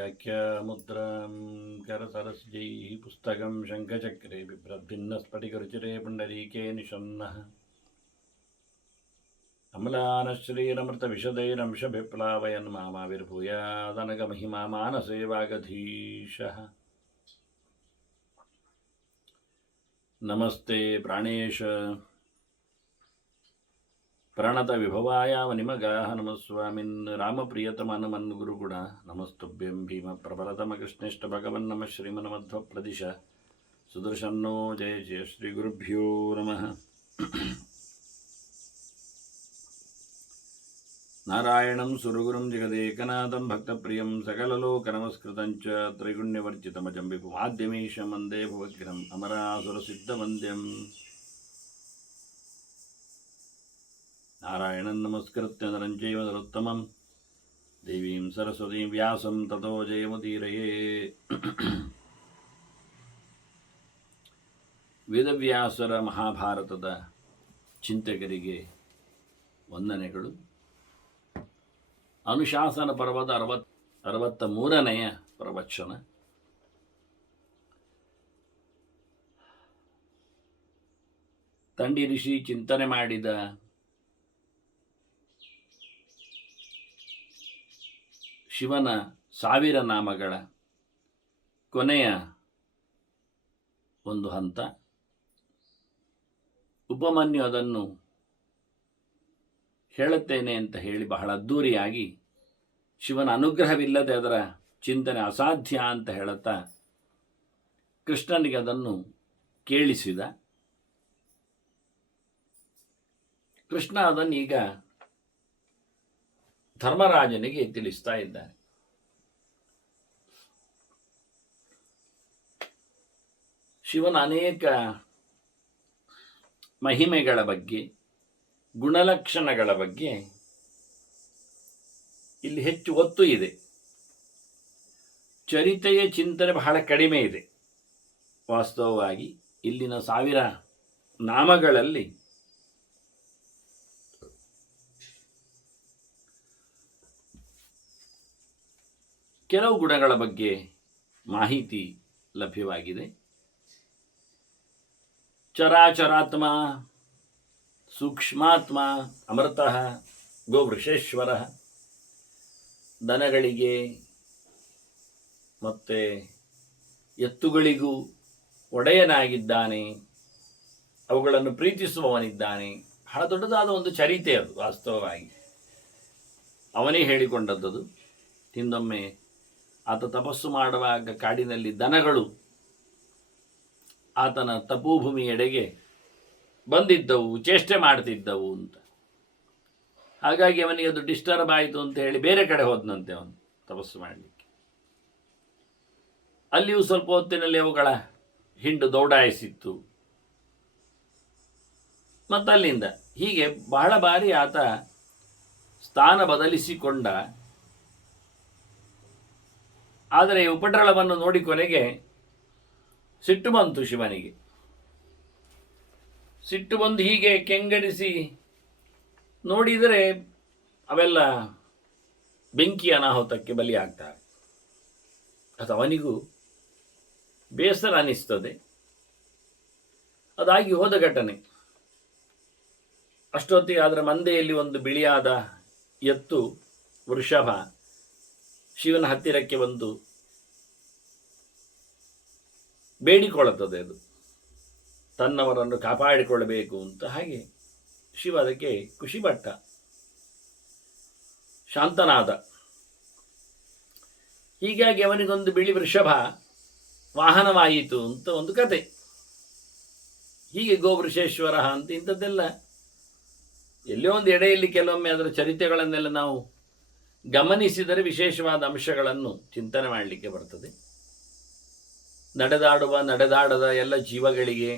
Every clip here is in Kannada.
व्याख्यामुद्रां करसरस्यैः पुस्तकं शङ्खचक्रे बिभ्रद्भिन्नस्फटिकरुचिरे पुण्डरीके निषन्नः अम्लानश्रीरमृतविशदैरंशभिप्लावयन् मामाविर्भूयादनगमहिमा मानसे वागधीशः। नमस्ते प्राणेश प्रणतविभवायावनिमगाः नमस्वामिन् रामप्रियतमनमन् गुरुगुण नमस्तुभ्यं भीमप्रबलतमकृष्णेष्ट भगवन् नमः श्रीमन्मध्वप्रदिश सुदर्शन्नो जय जय श्रीगुरुभ्यो नमः। नारायणं सुरगुरुं जगदेकनाथं भक्तप्रियं सकललोकनमस्कृतं च त्रैगुण्यवर्जितमजं विभुमाद्यमीशं वन्दे भवग्रहम् अमरासुरसिद्धवन्द्यम्। नारायणं नमस्कृत्य नरं चैव नरोत्तमं देवीं सरस्वतीं व्यासं ततो जयमुदीरये। ವೇದವ್ಯಾಸರ ಮಹಾಭಾರತದ ಚಿಂತಕರಿಗೆ ವಂದನೆಗಳು. ಅನುಶಾಸನ ಪರ್ವದ 63ನೆಯ ಪ್ರವಚನ. ತಂಡಿ ಋಷಿ ಚಿಂತನೆ ಮಾಡಿದ ಶಿವನ 1000 ನಾಮಗಳ ಕೊನೆಯ ಒಂದು ಹಂತ. ಉಪಮನ್ಯು ಅದನ್ನು ಹೇಳುತ್ತೇನೆ ಅಂತ ಹೇಳಿ ಬಹಳ ಅದ್ದೂರಿಯಾಗಿ ಶಿವನ ಅನುಗ್ರಹವಿಲ್ಲದೆ ಅದರ ಚಿಂತನೆ ಅಸಾಧ್ಯ ಅಂತ ಹೇಳುತ್ತಾ ಕೃಷ್ಣನಿಗೆ ಅದನ್ನು ಕೇಳಿಸಿದ. ಕೃಷ್ಣ ಅದನ್ನೀಗ ಧರ್ಮರಾಜನಿಗೆ ತಿಳಿಸ್ತಾ ಇದ್ದಾನೆ. ಶಿವನ ಅನೇಕ ಮಹಿಮೆಗಳ ಬಗ್ಗೆ, ಗುಣಲಕ್ಷಣಗಳ ಬಗ್ಗೆ ಇಲ್ಲಿ ಹೆಚ್ಚು ಒತ್ತು ಇದೆ. ಚರಿತೆಯ ಚಿಂತನೆ ಬಹಳ ಕಡಿಮೆ ಇದೆ. ವಾಸ್ತವವಾಗಿ ಇಲ್ಲಿನ 1000 ನಾಮಗಳಲ್ಲಿ ಕೆಲವು ಗುಣಗಳ ಬಗ್ಗೆ ಮಾಹಿತಿ ಲಭ್ಯವಾಗಿದೆ. ಚರಾಚರಾತ್ಮ, ಸೂಕ್ಷ್ಮಾತ್ಮ, ಅಮೃತಃ, ಗೋವೃಷೇಶ್ವರ, ದನಗಳಿಗೆ ಮತ್ತು ಎತ್ತುಗಳಿಗೂ ಒಡೆಯನಾಗಿದ್ದಾನೆ, ಅವುಗಳನ್ನು ಪ್ರೀತಿಸುವವನಿದ್ದಾನೆ. ಬಹಳ ದೊಡ್ಡದಾದ ಒಂದು ಚರಿತೆ ಅದು. ವಾಸ್ತವವಾಗಿ ಅವನೇ ಹೇಳಿಕೊಂಡದ್ದು. ಹಿಂದೊಮ್ಮೆ ಆತ ತಪಸ್ಸು ಮಾಡುವಾಗ ಕಾಡಿನಲ್ಲಿ ದನಗಳು ಆತನ ತಪೋಭೂಮಿಯೆಡೆಗೆ ಬಂದಿದ್ದವು, ಚೇಷ್ಟೆ ಮಾಡ್ತಿದ್ದವು ಅಂತ. ಹಾಗಾಗಿ ಅವನಿಗೆ ಅದು ಡಿಸ್ಟರ್ಬ್ ಆಯಿತು ಅಂತ ಹೇಳಿ ಬೇರೆ ಕಡೆ ಹೋದನಂತೆ ಅವನು ತಪಸ್ಸು ಮಾಡಲಿಕ್ಕೆ. ಅಲ್ಲಿಯೂ ಸ್ವಲ್ಪ ಹೊತ್ತಿನಲ್ಲಿ ಅವುಗಳ ಹಿಂಡು ದೌಡಾಯಿಸಿತ್ತು. ಮತ್ತು ಅಲ್ಲಿಂದ ಹೀಗೆ ಬಹಳ ಬಾರಿ ಆತ ಸ್ಥಾನ ಬದಲಿಸಿಕೊಂಡ. ಆದರೆ ಉಪಟಳವನ್ನು ನೋಡಿ ಕೊನೆಗೆ ಸಿಟ್ಟು ಬಂತು ಶಿವನಿಗೆ. ಸಿಟ್ಟು ಬಂದು ಹೀಗೆ ಕೆಂಗಡಿಸಿ ನೋಡಿದರೆ ಅವೆಲ್ಲ ಬೆಂಕಿ ಅನಾಹುತಕ್ಕೆ ಬಲಿಯಾಗ್ತವೆ. ಅದು ಅವನಿಗೂ ಬೇಸರ ಅನ್ನಿಸ್ತದೆ. ಅದಾಗಿ ಹೋದ ಘಟನೆ. ಅಷ್ಟೊತ್ತಿಗೆ ಅದರ ಮಂದೆಯಲ್ಲಿ ಒಂದು ಬಿಳಿಯಾದ ಎತ್ತು ವೃಷಭ ಶಿವನ ಹತ್ತಿರಕ್ಕೆ ಬಂದು ಬೇಡಿಕೊಳ್ಳುತ್ತದೆ. ಅದು ತನ್ನವರನ್ನು ಕಾಪಾಡಿಕೊಳ್ಳಬೇಕು ಅಂತ. ಹಾಗೆ ಶಿವ ಅದಕ್ಕೆ ಖುಷಿಪಟ್ಟ, ಶಾಂತನಾದ. ಹೀಗಾಗಿ ಅವನಿಗೊಂದು ಬಿಳಿ ವೃಷಭ ವಾಹನವಾಯಿತು ಅಂತ ಒಂದು ಕತೆ. ಹೀಗೆ ಗೋವೃಷೇಶ್ವರ ಅಂತ ಇಂಥದ್ದೆಲ್ಲ ಎಲ್ಲೋ ಒಂದು ಎಡೆಯಲ್ಲಿ ಕೆಲವೊಮ್ಮೆ ಅದರ ಚರಿತೆಗಳನ್ನೆಲ್ಲ ನಾವು ಗಮನಿಸಿದರೆ ವಿಶೇಷವಾದ ಅಂಶಗಳನ್ನು ಚಿಂತನೆ ಮಾಡಲಿಕ್ಕೆ ಬರ್ತದೆ. ನಡೆದಾಡದ ಎಲ್ಲ ಜೀವಗಳಿಗೆ,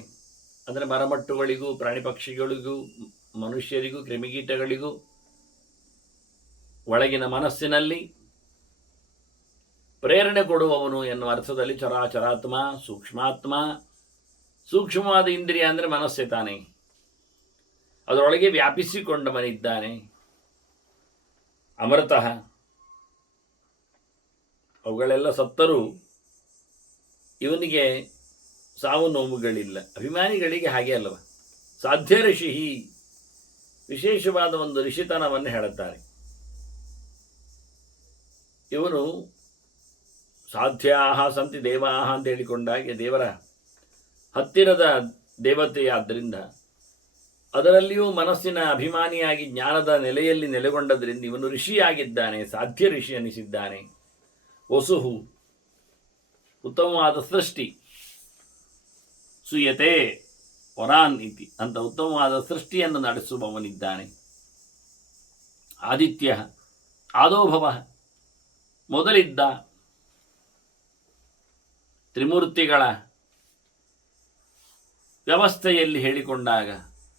ಅಂದರೆ ಮರಮಟ್ಟುಗಳಿಗೂ, ಪ್ರಾಣಿ ಪಕ್ಷಿಗಳಿಗೂ, ಮನುಷ್ಯರಿಗೂ, ಕ್ರಿಮಿಕೀಟಗಳಿಗೂ ಒಳಗಿನ ಮನಸ್ಸಿನಲ್ಲಿ ಪ್ರೇರಣೆ ಕೊಡುವವನು ಎನ್ನುವ ಅರ್ಥದಲ್ಲಿ ಚರಾಚರಾತ್ಮ, ಸೂಕ್ಷ್ಮಾತ್ಮ. ಸೂಕ್ಷ್ಮವಾದ ಇಂದ್ರಿಯ ಅಂದರೆ ಮನಸ್ಸೇ ತಾನೆ. ಅದರೊಳಗೆ ವ್ಯಾಪಿಸಿಕೊಂಡವನಿದ್ದಾನೆ. ಅಮೃತಃ, ಅವುಗಳೆಲ್ಲ ಸತ್ತರೂ ಇವನಿಗೆ ಸಾವು ನೋವುಗಳಿಲ್ಲ. ಅಭಿಮಾನಿಗಳಿಗೆ ಹಾಗೆ ಅಲ್ಲವ. ಸಾಧ್ಯ ಋಷಿ ವಿಶೇಷವಾದ ಒಂದು ಋಷಿತನವನ್ನು ಹೇಳುತ್ತಾರೆ. ಇವನು ಸಾಧ್ಯಾಹ ಸಂತಿ ದೇವಾಹ ಅಂತ ಹೇಳಿಕೊಂಡಾಗೆ ದೇವರ ಹತ್ತಿರದ ದೇವತೆಯಾದ್ದರಿಂದ ಅದರಲ್ಲಿಯೂ ಮನಸ್ಸಿನ ಅಭಿಮಾನಿಯಾಗಿ ಜ್ಞಾನದ ನೆಲೆಯಲ್ಲಿ ನೆಲೆಗೊಂಡದ್ರಿಂದ ಇವನು ಋಷಿಯಾಗಿದ್ದಾನೆ, ಸಾಧ್ಯ ಋಷಿ ಅನಿಸಿದ್ದಾನೆ. ವಸುಹು ಉತ್ತಮವಾದ ಸೃಷ್ಟಿ, ಸುಯತೆ ವರಾನ್ ಇತಿ ಅಂತ ಉತ್ತಮವಾದ ಸೃಷ್ಟಿಯನ್ನು ನಡೆಸುವವನಿದ್ದಾನೆ. ಆದಿತ್ಯ ಆದೋಭವ ಮೊದಲಿದ್ದ ತ್ರಿಮೂರ್ತಿಗಳ ವ್ಯವಸ್ಥೆಯಲ್ಲಿ ಹೇಳಿಕೊಂಡಾಗ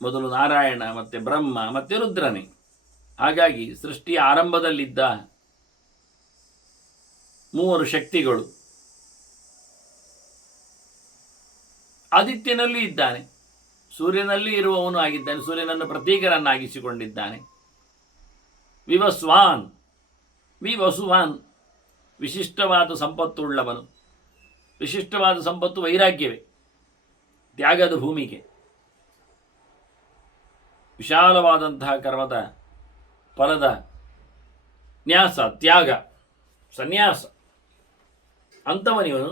ಮೊದಲು ನಾರಾಯಣ, ಮತ್ತೆ ಬ್ರಹ್ಮ, ಮತ್ತೆ ರುದ್ರನೇ. ಹಾಗಾಗಿ ಸೃಷ್ಟಿಯ ಆರಂಭದಲ್ಲಿದ್ದ ಮೂವರು ಶಕ್ತಿಗಳು. ಆದಿತ್ಯನಲ್ಲಿ ಇದ್ದಾನೆ, ಸೂರ್ಯನಲ್ಲಿ ಇರುವವನು ಆಗಿದ್ದಾನೆ, ಸೂರ್ಯನನ್ನು ಪ್ರತೀಕರನ್ನಾಗಿಸಿಕೊಂಡಿದ್ದಾನೆ. ವಿವಸ್ವಾನ್ ವಿವಸುವಾನ್ ವಿಶಿಷ್ಟವಾದ ಸಂಪತ್ತುಳ್ಳವನು. ವಿಶಿಷ್ಟವಾದ ಸಂಪತ್ತು ವೈರಾಗ್ಯವೇ, ತ್ಯಾಗದ ಭೂಮಿಗೆ. ವಿಶಾಲವಾದಂತಹ ಕರ್ಮದ ಫಲದ ನ್ಯಾಸ, ತ್ಯಾಗ, ಸನ್ಯಾಸ ಅಂಥವನಿವನು.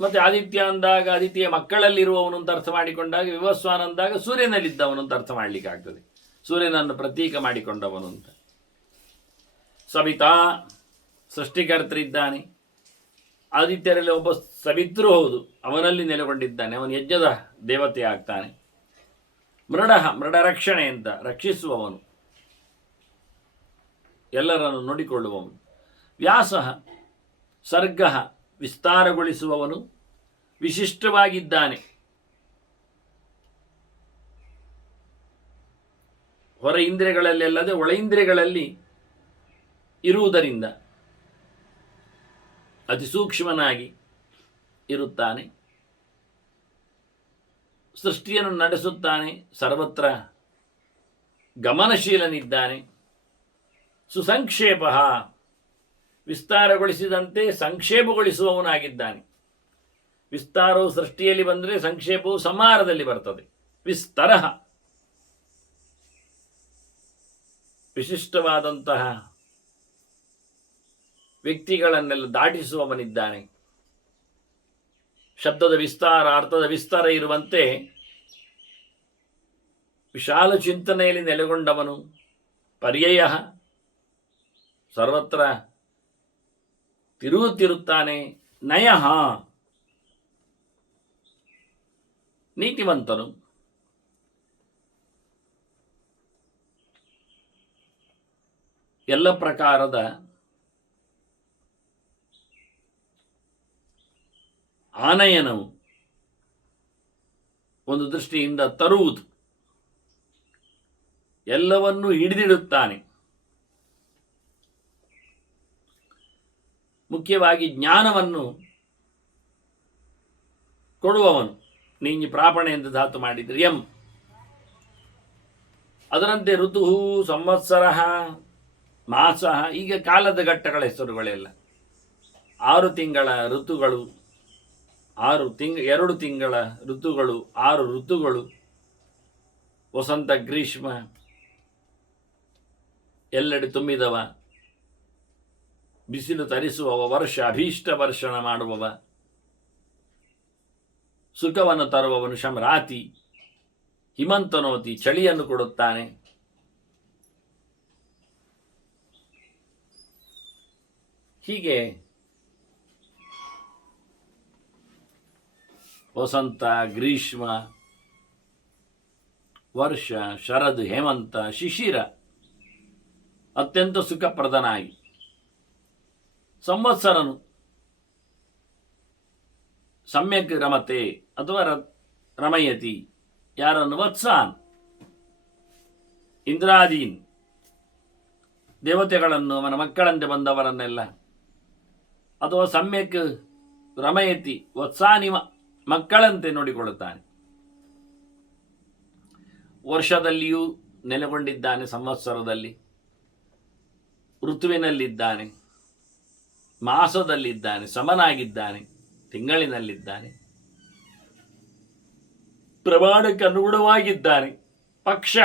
ಮತ್ತು ಆದಿತ್ಯ ಅಂದಾಗ ಆದಿತ್ಯ ಮಕ್ಕಳಲ್ಲಿರುವವನು ಅಂತ ಅರ್ಥ ಮಾಡಿಕೊಂಡಾಗ, ವಿವಸ್ವಾನ್ ಅಂದಾಗ ಸೂರ್ಯನಲ್ಲಿದ್ದವನು ಅಂತ ಅರ್ಥ ಮಾಡಲಿಕ್ಕೆ ಆಗ್ತದೆ. ಸೂರ್ಯನನ್ನು ಪ್ರತೀಕ ಮಾಡಿಕೊಂಡವನು ಅಂತ. ಸವಿತಾ ಸೃಷ್ಟಿಕರ್ತರಿದ್ದಾನೆ. ಆದಿತ್ಯರಲ್ಲಿ ಒಬ್ಬ ಸವಿತೃ ಹೌದು, ಅವನಲ್ಲಿ ನೆಲೆಗೊಂಡಿದ್ದಾನೆ, ಅವನು ಯಜ್ಞದ ದೇವತೆ ಆಗ್ತಾನೆ. ಮೃಡ ಮೃಡ ರಕ್ಷಣೆ ಅಂತ ರಕ್ಷಿಸುವವನು, ಎಲ್ಲರನ್ನು ನೋಡಿಕೊಳ್ಳುವವನು. ವ್ಯಾಸ ಸರ್ಗ ವಿಸ್ತಾರಗೊಳಿಸುವವನು, ವಿಶಿಷ್ಟವಾಗಿದ್ದಾನೆ. ಹೊರ ಇಂದ್ರಿಯಗಳಲ್ಲಿ ಅಲ್ಲದೆ ಒಳ ಇಂದ್ರಿಯಗಳಲ್ಲಿ ಇರುವುದರಿಂದ ಅತಿ ಸೂಕ್ಷ್ಮನಾಗಿ ಇರುತ್ತಾನೆ. ಸೃಷ್ಟಿಯನ್ನು ನಡೆಸುತ್ತಾನೆ, ಸರ್ವತ್ರ ಗಮನಶೀಲನಿದ್ದಾನೆ. ಸುಸಂಕ್ಷೇಪ ವಿಸ್ತಾರಗೊಳಿಸಿದಂತೆ ಸಂಕ್ಷೇಪಗೊಳಿಸುವವನಾಗಿದ್ದಾನೆ. ವಿಸ್ತಾರವು ಸೃಷ್ಟಿಯಲ್ಲಿ ಬಂದರೆ ಸಂಕ್ಷೇಪವು ಸಂಹಾರದಲ್ಲಿ ಬರ್ತದೆ. ವಿಸ್ತರ ವಿಶಿಷ್ಟವಾದಂತಹ ವ್ಯಕ್ತಿಗಳನ್ನೆಲ್ಲ ದಾಟಿಸುವವನಿದ್ದಾನೆ. ಶಬ್ದದ ವಿಸ್ತಾರ, ಅರ್ಥದ ವಿಸ್ತಾರ ಇರುವಂತೆ ವಿಶಾಲ ಚಿಂತನೆಯಲ್ಲಿ ನೆಲೆಗೊಂಡವನು. ಪರ್ಯಯ ಸರ್ವತ್ರ ತಿರುಗುತ್ತಿರುತ್ತಾನೆ. ನಯ ನೀತಿವಂತನು. ಎಲ್ಲ ಪ್ರಕಾರದ ಆನಯನವು ಒಂದು ದೃಷ್ಟಿಯಿಂದ ತರುವುದು, ಎಲ್ಲವನ್ನೂ ಹಿಡಿದಿಡುತ್ತಾನೆ. ಮುಖ್ಯವಾಗಿ ಜ್ಞಾನವನ್ನು ಕೊಡುವವನು. ನೀಂಜಿ ಪ್ರಾಪಣೆ ಎಂದು ಧಾತು ಮಾಡಿದರೆ ಎಂ. ಅದರಂತೆ ಋತು, ಸಂವತ್ಸರ, ಮಾಸ, ಈಗ ಕಾಲದ ಘಟ್ಟಗಳ ಹೆಸರುಗಳೆಲ್ಲ. 6 ತಿಂಗಳ ಋತುಗಳು, 2 ತಿಂಗಳ ಋತುಗಳು, 6 ಋತುಗಳು, ವಸಂತ, ಗ್ರೀಷ್ಮ, ಎಲ್ಲೆಡೆ ತುಂಬಿದವ, ಬಿಸಿಲು ತರಿಸುವವ, ವರ್ಷ ಅಭೀಷ್ಟ ವರ್ಷಣ ಮಾಡುವವ, ಸುಖವನ್ನು ತರುವವನು ಶಮ್ರಾತಿ, ಹಿಮಂತನೋತಿ ಚಳಿಯನ್ನು ಕೊಡುತ್ತಾನೆ. ಹೀಗೆ ವಸಂತ, ಗ್ರೀಷ್ಮ, ವರ್ಷ, ಶರದ್, ಹೇಮಂತ, ಶಿಶಿರ ಅತ್ಯಂತ ಸುಖಪ್ರದನಾಗಿ. ಸಂವತ್ಸರನು ಸಮ್ಯಕ್ ರಮತೆ ಅಥವಾ ರಮಯತಿ, ಯಾರನ್ನು? ವತ್ಸಾನ್, ಇಂದ್ರಾದೀನ್ ದೇವತೆಗಳನ್ನು, ಅವನ ಮಕ್ಕಳಂತೆ ಬಂದವರನ್ನೆಲ್ಲ. ಅಥವಾ ಸಮ್ಯಕ್ ರಮಯತಿ, ವತ್ಸಾನಿ ಮಕ್ಕಳಂತೆ ನೋಡಿಕೊಳ್ಳುತ್ತಾನೆ. ವರ್ಷದಲ್ಲಿಯೂ ನೆಲೆಗೊಂಡಿದ್ದಾನೆ, ಸಂವತ್ಸರದಲ್ಲಿ ಋತುವಿನಲ್ಲಿದ್ದಾನೆ. ಮಾಸದಲ್ಲಿದ್ದಾನೆ, ಸಮನಾಗಿದ್ದಾನೆ, ತಿಂಗಳಿನಲ್ಲಿದ್ದಾನೆ, ಪ್ರಮಾಣಕ್ಕೆ ಅನುಗುಣವಾಗಿದ್ದಾನೆ. ಪಕ್ಷ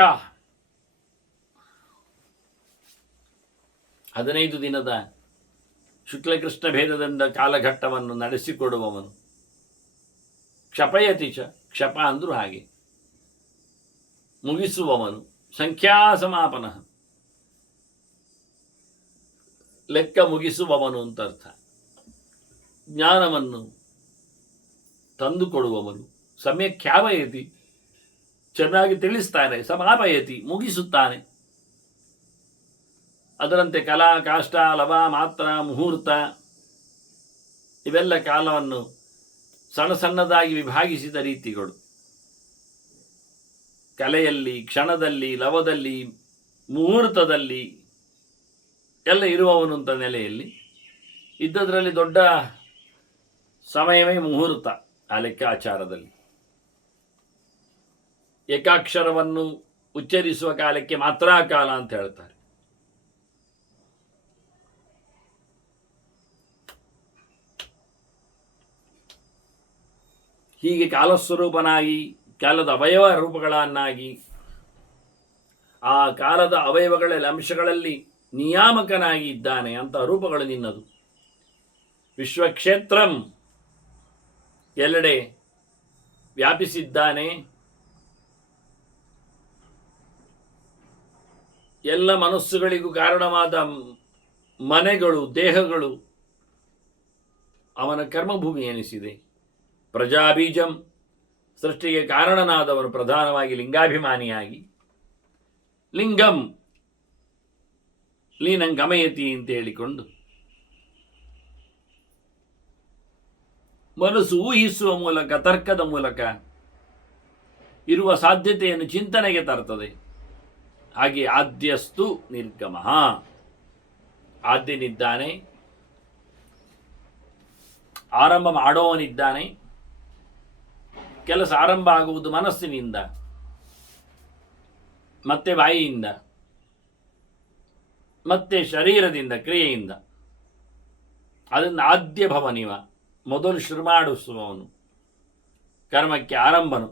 15 ದಿನದ ಶುಕ್ಲಕೃಷ್ಣ ಭೇದದಿಂದ ಕಾಲಘಟ್ಟವನ್ನು ನಡೆಸಿಕೊಡುವವನು. ಕ್ಷಪಯತಿ ಚ, ಕ್ಷಪ ಅಂದರೂ ಹಾಗೆ, ಮುಗಿಸುವವನು. ಸಂಖ್ಯಾ ಸಮಾಪನ, ಲೆಕ್ಕ ಮುಗಿಸುವವನು ಅಂತ ಅರ್ಥ. ಜ್ಞಾನವನ್ನು ತಂದುಕೊಡುವವನು. ಸಮ್ಯಕ್ಯಾವಯತಿ, ಚೆನ್ನಾಗಿ ತಿಳಿಸ್ತಾನೆ. ಸಮಾಪಯತಿ, ಮುಗಿಸುತ್ತಾನೆ. ಅದರಂತೆ ಕಲಾ, ಕಾಷ್ಟ, ಲವ, ಮಾತ್ರ, ಮುಹೂರ್ತ ಇವೆಲ್ಲ ಕಾಲವನ್ನು ಸಣ್ಣ ಸಣ್ಣದಾಗಿ ವಿಭಾಗಿಸಿದ ರೀತಿಗಳು. ಕಲೆಯಲ್ಲಿ, ಕ್ಷಣದಲ್ಲಿ, ಲವದಲ್ಲಿ, ಮುಹೂರ್ತದಲ್ಲಿ ಎಲ್ಲ ಇರುವವನು ಅಂತ ನೆಲೆಯಲ್ಲಿ ಇದ್ದದರಲ್ಲಿ ದೊಡ್ಡ ಸಮಯವೇ ಮುಹೂರ್ತ. ಆ ಲೆಕ್ಕಾಚಾರದಲ್ಲಿ ಏಕಾಕ್ಷರವನ್ನು ಉಚ್ಚರಿಸುವ ಕಾಲಕ್ಕೆ ಮಾತ್ರ ಕಾಲ ಅಂತ ಹೇಳ್ತಾರೆ. ಹೀಗೆ ಕಾಲಸ್ವರೂಪನಾಗಿ, ಕಾಲದ ಅವಯವ ರೂಪಗಳನ್ನಾಗಿ, ಆ ಕಾಲದ ಅವಯವಗಳಲ್ಲಿ, ಅಂಶಗಳಲ್ಲಿ ನಿಯಾಮಕನಾಗಿ ಇದ್ದಾನೆ ಅಂತ ರೂಪಗಳು ನಿನ್ನದು. ವಿಶ್ವಕ್ಷೇತ್ರಂ, ಎಲ್ಲೆಡೆ ವ್ಯಾಪಿಸಿದ್ದಾನೆ. ಎಲ್ಲ ಮನಸ್ಸುಗಳಿಗೂ ಕಾರಣವಾದ ಮನೆಗಳು, ದೇಹಗಳು ಅವನ ಕರ್ಮಭೂಮಿ ಎನಿಸಿದೆ. ಪ್ರಜಾಬೀಜಂ, ಸೃಷ್ಟಿಗೆ ಕಾರಣನಾದವನು ಪ್ರಧಾನವಾಗಿ ಲಿಂಗಾಭಿಮಾನಿಯಾಗಿ. ಲಿಂಗಂ ಲೀನಂಗಮಯತಿ ಅಂತ ಹೇಳಿಕೊಂಡು ಮನಸ್ಸು ಊಹಿಸುವ ಮೂಲಕ, ತರ್ಕದ ಮೂಲಕ ಇರುವ ಸಾಧ್ಯತೆಯನ್ನು ಚಿಂತನೆಗೆ ತರ್ತದೆ. ಹಾಗೆ ಆದ್ಯಸ್ತು ನಿರ್ಗಮ, ಆದ್ಯನಿದ್ದಾನೆ, ಆರಂಭ ಮಾಡೋವನಿದ್ದಾನೆ. ಕೆಲಸ ಆರಂಭ ಆಗುವುದು ಮನಸ್ಸಿನಿಂದ, ಮತ್ತೆ ಬಾಯಿಯಿಂದ, ಮತ್ತೆ ಶರೀರದಿಂದ, ಕ್ರಿಯೆಯಿಂದ. ಅದನ್ನು ಆದ್ಯ ಭವನಿವ, ಮೊದಲು ಶುರು ಮಾಡಿಸುವವನು, ಕರ್ಮಕ್ಕೆ ಆರಂಭನು.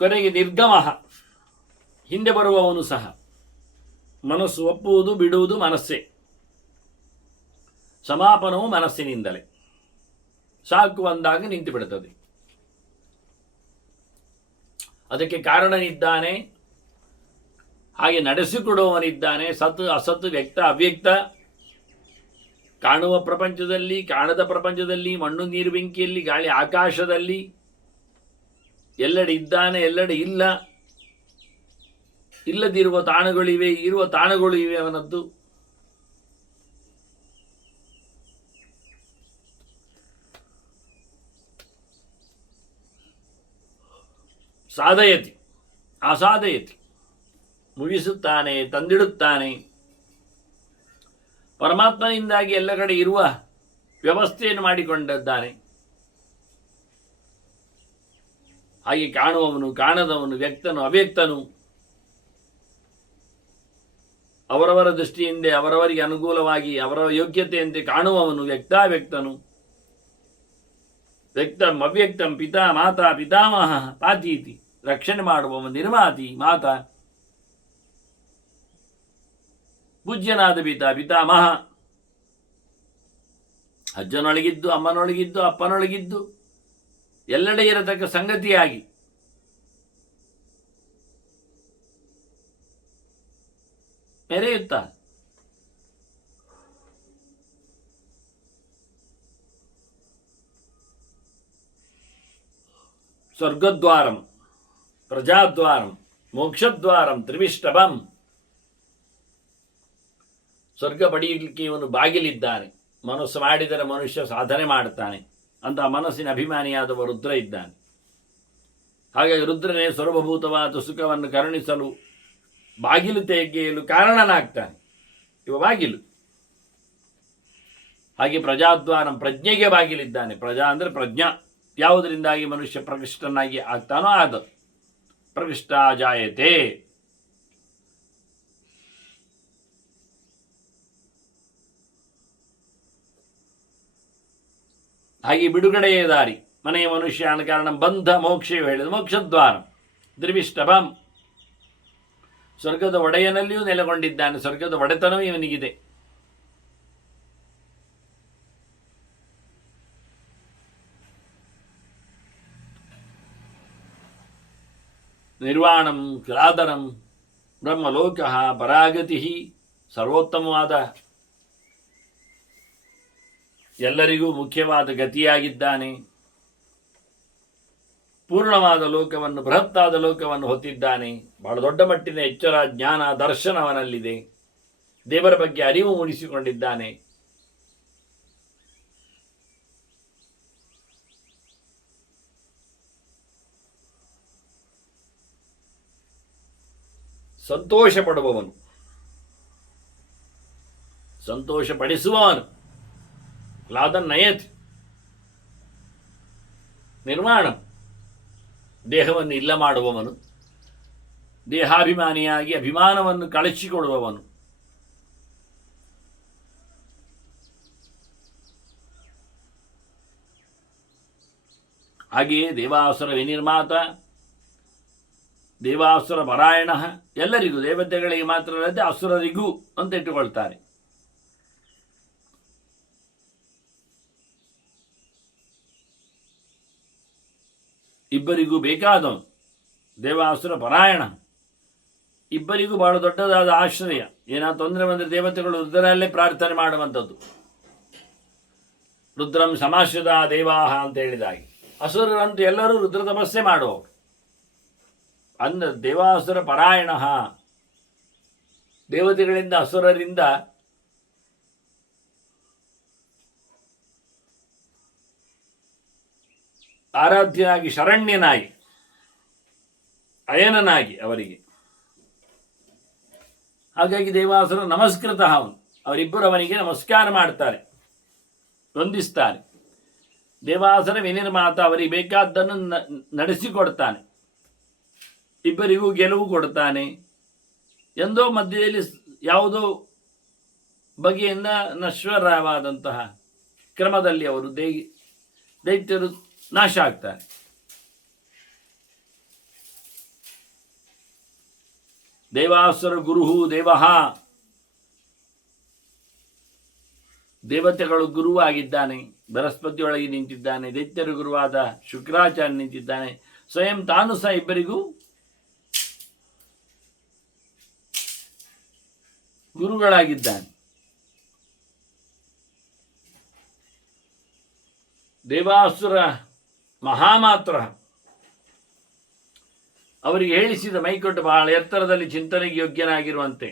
ಕೊನೆಗೆ ನಿರ್ಗಮ, ಹಿಂದೆ ಬರುವವನು ಸಹ. ಮನಸ್ಸು ಒಪ್ಪುವುದು ಬಿಡುವುದು ಮನಸ್ಸೇ, ಸಮಾಪನವು ಮನಸ್ಸಿನಿಂದಲೇ. ಸಾಕು ಅಂದಾಗ ನಿಂತು ಬಿಡುತ್ತದೆ. ಅದಕ್ಕೆ ಕಾರಣನಿದ್ದಾನೆ, ಹಾಗೆ ನಡೆಸಿಕೊಡುವವನಿದ್ದಾನೆ. ಸತ್ ಅಸತ್, ವ್ಯಕ್ತ ಅವ್ಯಕ್ತ, ಕಾಣುವ ಪ್ರಪಂಚದಲ್ಲಿ, ಕಾಣದ ಪ್ರಪಂಚದಲ್ಲಿ, ಮಣ್ಣು ನೀರು ಬೆಂಕಿಯಲ್ಲಿ, ಗಾಳಿ ಆಕಾಶದಲ್ಲಿ, ಎಲ್ಲೆಡೆ ಇದ್ದಾನೆ, ಎಲ್ಲೆಡೆ ಇಲ್ಲ. ಇಲ್ಲದಿರುವ ತಾಣಗಳಿವೆ, ಇರುವ ತಾಣಗಳು ಇವೆ ಅವನದ್ದು. ಸಾಧಯತಿ, ಅಸಾಧಯತಿ, ಮುಗಿಸುತ್ತಾನೆ, ತಂದಿಡುತ್ತಾನೆ. ಪರಮಾತ್ಮನಿಂದಾಗಿ ಎಲ್ಲ ಕಡೆ ಇರುವ ವ್ಯವಸ್ಥೆಯನ್ನು ಮಾಡಿಕೊಂಡಿದ್ದಾನೆ. ಹಾಗೆ ಕಾಣುವವನು, ಕಾಣದವನು, ವ್ಯಕ್ತನು, ಅವ್ಯಕ್ತನು, ಅವರವರ ದೃಷ್ಟಿಯಿಂದ ಅವರವರಿಗೆ ಅನುಕೂಲವಾಗಿ ಅವರ ಯೋಗ್ಯತೆಯಂತೆ ಕಾಣುವವನು ವ್ಯಕ್ತಾವ್ಯಕ್ತನು. ವ್ಯಕ್ತಂ ಅವ್ಯಕ್ತಂ ಪಿತಾ ಮಾತಾ ಪಿತಾಮಹ ಪಾತೀತಿ, ರಕ್ಷಣೆ ಮಾಡುವವನು ನಿರ್ಮಾತಿ ಮಾತಾ. ಪೂಜ್ಯನಾದ ಪಿತಾ ಪಿತಾಮಹ, ಅಜ್ಜನೊಳಗಿದ್ದು, ಅಮ್ಮನೊಳಗಿದ್ದು, ಅಪ್ಪನೊಳಗಿದ್ದು, ಎಲ್ಲೆಡೆ ಇರತಕ್ಕ ಸಂಗತಿಯಾಗಿ ಮೆರೆಯುತ್ತಾನೆ. ಸ್ವರ್ಗದ್ವಾರಂ, ಪ್ರಜಾದ್ವಾರಂ, ಮೋಕ್ಷದ್ವಾರಂ, ತ್ರಿವಿಷ್ಟಭಂ. ಸ್ವರ್ಗ ಪಡೆಯಲಿಕ್ಕೆ ಇವನು ಬಾಗಿಲಿದ್ದಾನೆ. ಮನಸ್ಸು ಮಾಡಿದರೆ ಮನುಷ್ಯ ಸಾಧನೆ ಮಾಡುತ್ತಾನೆ ಅಂತ ಮನಸ್ಸಿನ ಅಭಿಮಾನಿಯಾದವ ರುದ್ರ ಇದ್ದಾನೆ. ಹಾಗಾಗಿ ರುದ್ರನೇ ಸರ್ವಭೂತವಾದ ಸುಖವನ್ನು ಕರುಣಿಸಲು ಬಾಗಿಲು ತೆಗೆಯಲು ಕಾರಣನಾಗ್ತಾನೆ. ಇವ ಬಾಗಿಲು. ಹಾಗೆ ಪ್ರಜಾದ್ವಾರಂ, ಪ್ರಜ್ಞೆಗೆ ಬಾಗಿಲಿದ್ದಾನೆ. ಪ್ರಜಾ ಅಂದರೆ ಪ್ರಜ್ಞಾ, ಯಾವುದರಿಂದಾಗಿ ಮನುಷ್ಯ ಪ್ರಕೃಷ್ಟನಾಗಿ ಆಗ್ತಾನೋ ಅದು. ಪ್ರಕೃಷ್ಟ ಜಾಯತೆ, ಹಾಗೆ ಬಿಡುಗಡೆಯ ದಾರಿ. ಮನೆಯ ಮನುಷ್ಯಾನ ಕಾರಣ ಬಂಧ ಮೋಕ್ಷವು ಹೇಳಿದ ಮೋಕ್ಷದ್ವಾರ ದ್ರಿವಿಷ್ಟಭಂ. ಸ್ವರ್ಗದ ಒಡೆಯನಲ್ಲಿಯೂ ನೆಲೆಗೊಂಡಿದ್ದಾನೆ, ಸ್ವರ್ಗದ ಒಡೆತನವೂ ಇವನಿಗಿದೆ. ನಿರ್ವಾಣಂ ಕ್ರಾದರಂ ಬ್ರಹ್ಮಲೋಕ ಪರಾಗತಿ, ಸರ್ವೋತ್ತಮವಾದ ಎಲ್ಲರಿಗೂ ಮುಖ್ಯವಾದ ಗತಿಯಾಗಿದ್ದಾನೆ. ಪೂರ್ಣವಾದ ಲೋಕವನ್ನು, ಬೃಹತ್ತಾದ ಲೋಕವನ್ನು ಹೊತ್ತಿದ್ದಾನೆ. ಬಹಳ ದೊಡ್ಡ ಮಟ್ಟಿನ ಎಚ್ಚರ, ಜ್ಞಾನ, ದರ್ಶನ ಅವನಲ್ಲಿದೆ. ದೇವರ ಬಗ್ಗೆ ಅರಿವು ಮೂಡಿಸಿಕೊಂಡಿದ್ದಾನೆ. ಸಂತೋಷ ಪಡುವವನು, ಸಂತೋಷ ಪಡಿಸುವವನು. ಲಾದನ್ನಯತ್ ನಿರ್ಮಾಣ, ದೇಹವನ್ನು ಇಲ್ಲ ಮಾಡುವವನು, ದೇಹಾಭಿಮಾನಿಯಾಗಿ ಅಭಿಮಾನವನ್ನು ಕಳಚಿಕೊಡುವವನು. ಹಾಗೆಯೇ ದೇವಾಸುರ ವಿನಿರ್ಮಾತ, ದೇವಾಸುರ ಪರಾಯಣ, ಎಲ್ಲರಿಗೂ, ದೇವತೆಗಳಿಗೆ ಮಾತ್ರ ಅಲ್ಲದೆ ಅಸುರರಿಗೂ ಅಂತ ಇಟ್ಟುಕೊಳ್ತಾರೆ. ಇಬ್ಬರಿಗೂ ಬೇಕಾದವನು ದೇವಾಸುರ ಪರಾಯಣ. ಇಬ್ಬರಿಗೂ ಬಹಳ ದೊಡ್ಡದಾದ ಆಶ್ರಯ. ಏನಾದ್ರು ತೊಂದರೆ ಬಂದರೆ ದೇವತೆಗಳು ರುದ್ರನಲ್ಲೇ ಪ್ರಾರ್ಥನೆ ಮಾಡುವಂಥದ್ದು. ರುದ್ರಂ ಸಮಾಶ್ರಿತ ದೇವಾಹ ಅಂತ ಹೇಳಿದಾಗೆ, ಅಸುರರಂತೂ ಎಲ್ಲರೂ ರುದ್ರ ತಪಸ್ಸೆ ಮಾಡುವವರು. ಅಂದ್ರೆ ದೇವಾಸುರ ಪರಾಯಣ, ದೇವತೆಗಳಿಂದ ಅಸುರರಿಂದ ಆರಾಧ್ಯನಾಗಿ, ಶರಣ್ಯನಾಗಿ, ಅಯನನಾಗಿ ಅವರಿಗೆ. ಹಾಗಾಗಿ ದೇವಾಸುರ ನಮಸ್ಕೃತ, ಅವರಿಬ್ಬರು ಅವನಿಗೆ ನಮಸ್ಕಾರ ಮಾಡ್ತಾರೆ, ವಂದಿಸ್ತಾರೆ. ದೇವಾಸುರ ವಿನಿರ್ಮಾತ, ಅವರಿಗೆ ಬೇಕಾದ್ದನ್ನು ನಡೆಸಿಕೊಡ್ತಾನೆ, ಇಬ್ಬರಿಗೂ ಗೆಲುವು ಕೊಡ್ತಾನೆ. ಎಂದೋ ಮಧ್ಯದಲ್ಲಿ ಯಾವುದೋ ಬಗೆಯಿಂದ ನಶ್ವರವಾದಂತಹ ಕ್ರಮದಲ್ಲಿ ಅವರು ದೈತ್ಯರು ನಾಶ ಆಗ್ತಾರೆ. ದೇವಾಸುರ ಗುರುಹು ದೇವಃ, ದೇವತೆಗಳು ಗುರುವಾಗಿದ್ದಾನೆ, ಬೃಹಸ್ಪತಿಯೊಳಗೆ ನಿಂತಿದ್ದಾನೆ. ದೈತ್ಯರು ಗುರುವಾದ ಶುಕ್ರಾಚಾರ್ಯ ನಿಂತಿದ್ದಾನೆ. ಸ್ವಯಂ ತಾನು ಸಹ ಇಬ್ಬರಿಗೂ ಗುರುಗಳಾಗಿದ್ದಾನೆ. ದೇವಾಸುರ ಮಹಾಮಾತ್ರ, ಅವರಿಗೆ ಹೇಳಿಸಿದ ಮೈಕೊಟ್ಟು ಬಹಳ ಎತ್ತರದಲ್ಲಿ ಚಿಂತನೆಗೆ ಯೋಗ್ಯನಾಗಿರುವಂತೆ.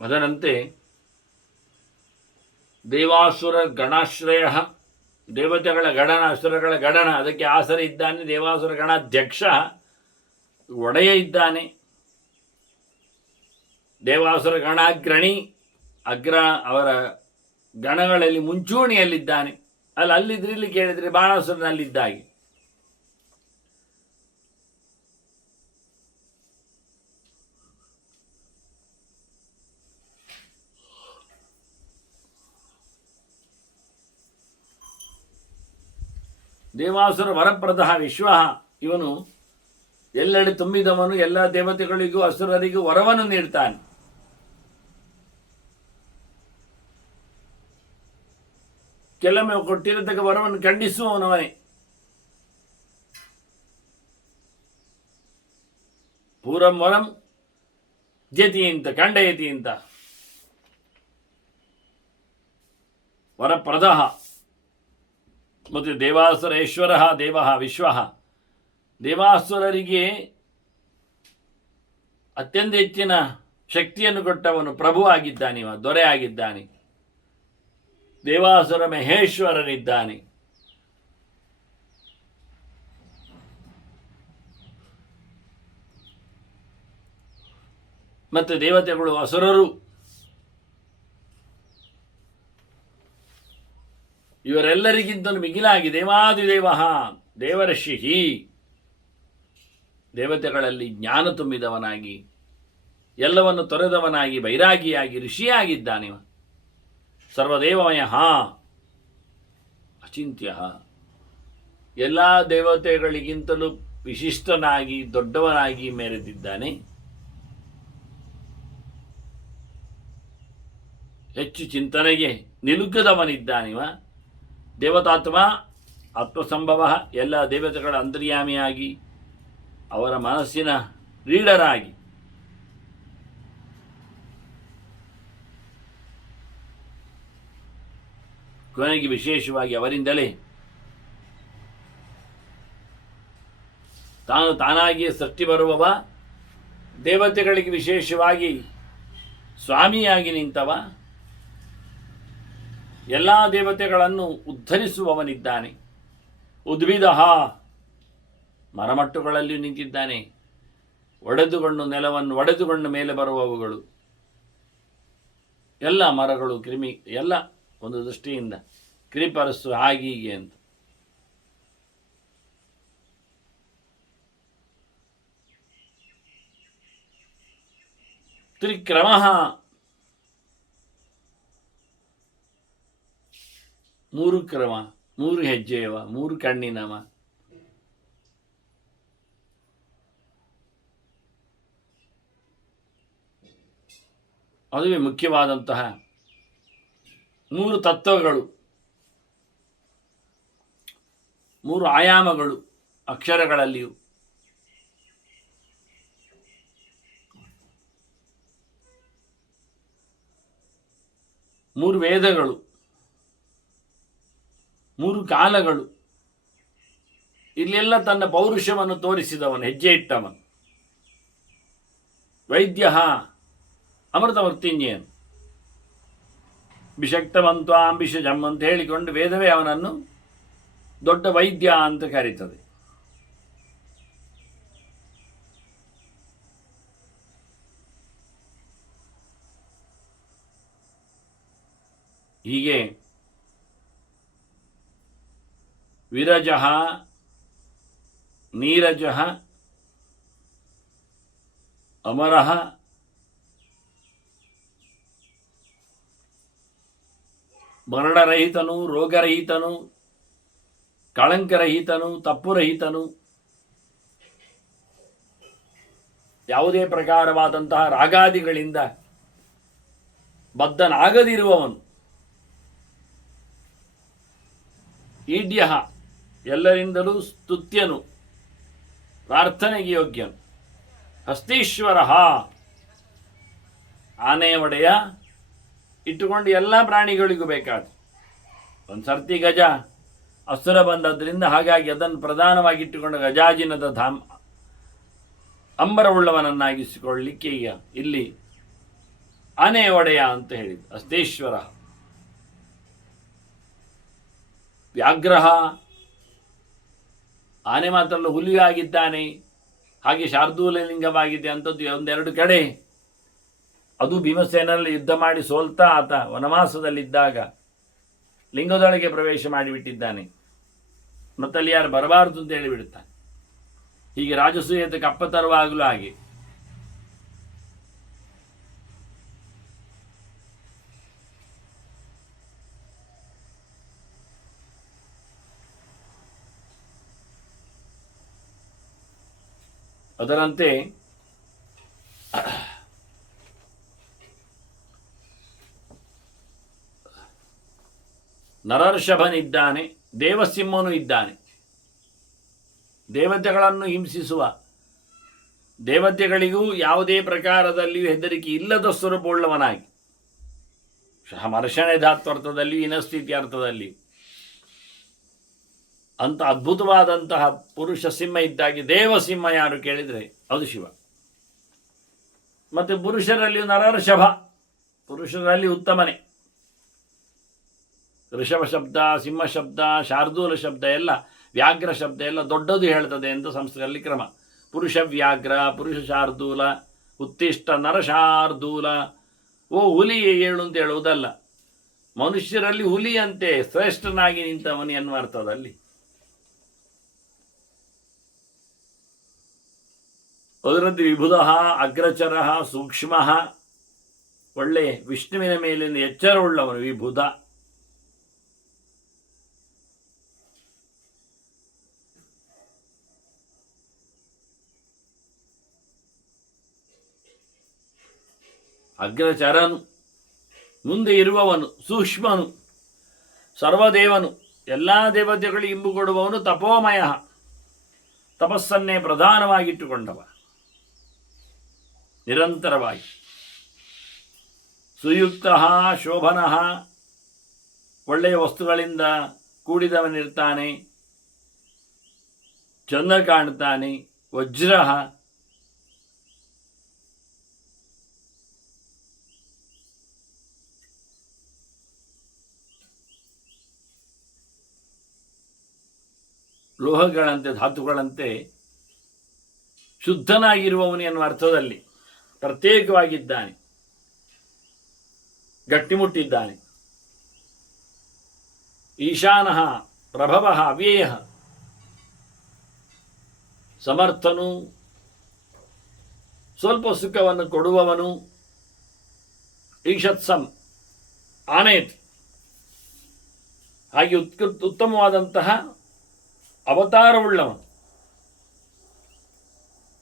ಅದರಂತೆ ದೇವಾಸುರ ಗಣಾಶ್ರಯ, ದೇವತೆಗಳ ಗಣನ, ಅಸುರಗಳ ಗಣನ, ಅದಕ್ಕೆ ಆಸರ ಇದ್ದಾನೆ. ದೇವಾಸುರ ಗಣಾಧ್ಯಕ್ಷ, ಒಡೆಯ ಇದ್ದಾನೆ. ದೇವಾಸುರ ಗಣಾಗ್ರಣಿ, ಅವರ ಗಣಗಳಲ್ಲಿ ಮುಂಚೂಣಿಯಲ್ಲಿದ್ದಾನೆ. ಅಲ್ಲಿದ್ರಲ್ಲಿ ಕೇಳಿದರೆ ಬಾಣಾಸುರನಲ್ಲಿದ್ದಾಗೆ. ದೇವಾಸುರ ವರಪ್ರದ ವಿಶ್ವ, ಇವನು ಎಲ್ಲೆಡೆ ತುಂಬಿದವನು, ಎಲ್ಲ ದೇವತೆಗಳಿಗೂ ಅಸುರರಿಗೂ ವರವನ್ನು ನೀಡ್ತಾನೆ. ಕೆಲವೊಮ್ಮೆ ಕೊಟ್ಟಿರತಕ್ಕ ವರವನ್ನು ಖಂಡಿಸುವವನವನೇ. ಪೂರಂ ವರಂ ಜತಿ ಅಂತ, ಖಂಡಯತಿ ಅಂತ ವರಪ್ರದ. ಮತ್ತು ದೇವಾಸುರೇಶ್ವರ ದೇವ ವಿಶ್ವ, ದೇವಾಸುರರಿಗೆ ಅತ್ಯಂತ ಹೆಚ್ಚಿನ ಶಕ್ತಿಯನ್ನು ಕೊಟ್ಟವನು ಪ್ರಭು ಆಗಿದ್ದಾನೆ, ದೊರೆ ಆಗಿದ್ದಾನೆ. ದೇವಾಸುರ ಮಹೇಶ್ವರನಿದ್ದಾನೆ. ಮತ್ತು ದೇವತೆಗಳು ಅಸುರರು, ಇವರೆಲ್ಲರಿಗಿಂತಲೂ ಮಿಗಿಲಾಗಿ ದೇವಾದಿದೇವ ದೇವರ್ಷಿ, ದೇವತೆಗಳಲ್ಲಿ ಜ್ಞಾನ ತುಂಬಿದವನಾಗಿ ಎಲ್ಲವನ್ನು ತೊರೆದವನಾಗಿ ವೈರಾಗಿಯಾಗಿ ಋಷಿಯಾಗಿದ್ದಾನಿವ. ಸರ್ವದೇವಮಯ ಅಚಿಂತ್ಯ, ಎಲ್ಲ ದೇವತೆಗಳಿಗಿಂತಲೂ ವಿಶಿಷ್ಟನಾಗಿ ದೊಡ್ಡವನಾಗಿ ಮೆರೆದಿದ್ದಾನೆ. ಹೆಚ್ಚು ಚಿಂತನೆಗೆ ನಿಲುಕದವನಿದ್ದಾನಿವ. ದೇವತಾತ್ಮ ಆತ್ಮಸಂಭವ, ಎಲ್ಲ ದೇವತೆಗಳ ಅಂತರ್ಯಾಮಿಯಾಗಿ ಅವರ ಮನಸ್ಸಿನ ಲೀಡರಾಗಿ ಕೊನೆಗೆ ವಿಶೇಷವಾಗಿ ಅವರಿಂದಲೇ ತಾನಾಗಿಯೇ ಸೃಷ್ಟಿ ಬರುವವ, ದೇವತೆಗಳಿಗೆ ವಿಶೇಷವಾಗಿ ಸ್ವಾಮಿಯಾಗಿ ನಿಂತವ, ಎಲ್ಲ ದೇವತೆಗಳನ್ನು ಉದ್ಧರಿಸುವವನಿದ್ದಾನೆ. ಉದ್ಭಿದ ಮರಮಟ್ಟುಗಳಲ್ಲಿಯೂ ನಿಂತಿದ್ದಾನೆ. ಒಡೆದುಕೊಂಡು ನೆಲವನ್ನು ಒಡೆದುಕೊಂಡು ಮೇಲೆ ಬರುವವುಗಳು ಎಲ್ಲ ಮರಗಳು, ಕ್ರಿಮಿ ಎಲ್ಲ ಒಂದು ದೃಷ್ಟಿಯಿಂದ ಕ್ರೀಪರಸ್ಸು ಹೀಗೆ ಅಂತ. ತ್ರಿಕ್ರಮ, ಮೂರು ಕ್ರಮ, ಮೂರು ಹೆಜ್ಜೆಯವ, ಮೂರು ಕಣ್ಣಿನವ. ಅದುವೇ ಮುಖ್ಯವಾದಂತಹ ಮೂರು ತತ್ವಗಳು, ಮೂರು ಆಯಾಮಗಳು ಅಕ್ಷರಗಳಲ್ಲಿಯೂ. ಮೂರು ವೇದಗಳು, ಮೂರು ಕಾಲಗಳು. ಇಲ್ಲೆಲ್ಲ ತನ್ನ ಪೌರುಷವನ್ನು ತೋರಿಸಿದವನು, ಹೆಜ್ಜೆ ಇಟ್ಟವನು. ವೈದ್ಯ ಅಮೃತವರ್ತಿಂಜೇನು, ಬಿಷಕ್ತವಂತ್ವಾಂ ಬಿಷಜಂ ಅಂತ ಹೇಳಿಕೊಂಡು ವೇದವೇ ಅವನನ್ನು ದೊಡ್ಡ ವೈದ್ಯ ಅಂತ ಕರೀತದೆ. ಹೀಗೆ ವಿರಜಃ, ನೀರಜಃ, ಅಮರಃ, ಮರಣರಹಿತನು, ರೋಗರಹಿತನು, ಕಳಂಕರಹಿತನು, ತಪ್ಪುರಹಿತನು, ಯಾವುದೇ ಪ್ರಕಾರವಾದಂತಹ ರಾಗಾದಿಗಳಿಂದ ಬದ್ಧನಾಗದಿರುವವನು. ಈಡ್ಯ, ಎಲ್ಲರಿಂದಲೂ ಸ್ತುತ್ಯನು, ಪ್ರಾರ್ಥನೆಗೆ ಯೋಗ್ಯನು. ಹಸ್ತೀಶ್ವರ, ಆನೆಯ ಒಡೆಯ, ಇಟ್ಟುಕೊಂಡು ಎಲ್ಲ ಪ್ರಾಣಿಗಳಿಗೂ ಬೇಕಾದ. ಒಂದು ಸರ್ತಿ ಗಜ ಅಸುರ ಬಂದದ್ರಿಂದ ಹಾಗಾಗಿ ಅದನ್ನು ಪ್ರಧಾನವಾಗಿ ಇಟ್ಟುಕೊಂಡು ಗಜಾಜಿನದ ಅಂಬರವುಳ್ಳವನನ್ನಾಗಿಸಿಕೊಳ್ಳಲಿಕ್ಕೆ ಈಗ ಇಲ್ಲಿ ಆನೆಯ ಒಡೆಯ ಅಂತ ಹೇಳಿದ್ದು. ಹಸ್ತೇಶ್ವರ, ವ್ಯಾಘ್ರಹ, ಆನೆ ಮಾತ್ರಲ್ಲ ಹುಲಿಯಾಗಿದ್ದಾನೆ. ಹಾಗೆ ಶಾರ್ದೂಲ ಲಿಂಗವಾಗಿದೆ ಅಂಥದ್ದು ಒಂದೆರಡು ಕಡೆ. ಅದು ಭೀಮಸೇನಲ್ಲಿ ಯುದ್ಧ ಮಾಡಿ ಸೋಲ್ತಾ ಆತ ವನವಾಸದಲ್ಲಿದ್ದಾಗ ಲಿಂಗದೊಳಗೆ ಪ್ರವೇಶ ಮಾಡಿಬಿಟ್ಟಿದ್ದಾನೆ. ಮತ್ತಲ್ಲಿ ಯಾರು ಬರಬಾರದು ಅಂತ ಹೇಳಿಬಿಡುತ್ತಾನೆ. ಹೀಗೆ ರಾಜಸೂಯತೆ ಕಪ್ಪ ತರುವಾಗಲೂ ಹಾಗೆ. ಅದರಂತೆ ನರರ್ಷಭನಿದ್ದಾನೆ, ದೇವಸಿಂಹನು ಇದ್ದಾನೆ. ದೇವತೆಗಳನ್ನು ಹಿಂಸಿಸುವ, ದೇವತೆಗಳಿಗೂ ಯಾವುದೇ ಪ್ರಕಾರದಲ್ಲಿಯೂ ಹೆದರಿಕೆ ಇಲ್ಲದ ಸ್ವರೂಪವುಳ್ಳವನಾಗಿ, ಮರ್ಷಣೆ ಧಾತ್ವರ್ಥದಲ್ಲಿ, ಇನಸ್ಥಿತಿ ಅರ್ಥದಲ್ಲಿ ಅಂತ ಅದ್ಭುತವಾದಂತಹ ಪುರುಷ ಸಿಂಹ ಇದ್ದಾಗಿ ದೇವಸಿಂಹ ಯಾರು ಕೇಳಿದರೆ ಅದು ಶಿವ. ಮತ್ತು ಪುರುಷರಲ್ಲಿಯೂ ನರರ್ಷಭ, ಪುರುಷರಲ್ಲಿ ಉತ್ತಮನೇ. ಋಷಭ ಶಬ್ದ, ಸಿಂಹ ಶಬ್ದ, ಶಾರ್ದೂಲ ಶಬ್ದ ಎಲ್ಲ, ವ್ಯಾಘ್ರ ಶಬ್ದ ಎಲ್ಲ ದೊಡ್ಡದು ಹೇಳ್ತದೆ ಅಂತ ಸಂಸ್ಕೃತದಲ್ಲಿ ಕ್ರಮ. ಪುರುಷ ವ್ಯಾಘ್ರ, ಪುರುಷ ಶಾರ್ದೂಲ, ಉತ್ತಿಷ್ಟ ನರಶಾರ್ದೂಲ. ಹುಲಿ ಏಳು ಅಂತ ಹೇಳುವುದಲ್ಲ, ಮನುಷ್ಯರಲ್ಲಿ ಹುಲಿಯಂತೆ ಶ್ರೇಷ್ಠನಾಗಿ ನಿಂತವನಿ ಅನ್ನುವ ಅರ್ಥದಲ್ಲಿ. ಅದರಂತೆ ವಿಭುಧ ಅಗ್ರಚರ ಸೂಕ್ಷ್ಮ, ಒಳ್ಳೆ ವಿಷ್ಣುವಿನ ಮೇಲಿನ ಎಚ್ಚರವುಳ್ಳವನು ವಿಭುಧ. ಅಗ್ರಚರನು, ಮುಂದೆ ಇರುವವನು, ಸೂಕ್ಷ್ಮನು, ಸರ್ವದೇವನು, ಎಲ್ಲ ದೇವತೆಗಳು ಇಂಬು ಕೊಡುವವನು, ತಪೋಮಯ, ತಪಸ್ಸನ್ನೇ ಪ್ರಧಾನವಾಗಿಟ್ಟುಕೊಂಡವ, ನಿರಂತರವಾಗಿ ಸುಯುಕ್ತ ಶೋಭನ, ಒಳ್ಳೆಯ ವಸ್ತುಗಳಿಂದ ಕೂಡಿದವನಿರ್ತಾನೆ, ಚಂದ ಕಾಣ್ತಾನೆ, ವಜ್ರ, ಲೋಹಗಳಂತೆ ಧಾತುಗಳಂತೆ ಶುದ್ಧನಾಗಿರುವವನು ಎನ್ನುವ ಅರ್ಥದಲ್ಲಿ ಪ್ರತ್ಯೇಕವಾಗಿದ್ದಾನೆ, ಗಟ್ಟಿಮುಟ್ಟಿದ್ದಾನೆ. ಈಶಾನಃ ಪ್ರಭವ ಅವ್ಯಯ, ಸಮರ್ಥನು, ಸ್ವಲ್ಪ ಸುಖವನ್ನು ಕೊಡುವವನು. ಈಶತ್ಸಂ ಆನೇತ್, ಹಾಗೆ ಉತ್ತಮವಾದಂತಹ ಅವತಾರವುಳ್ಳವನು,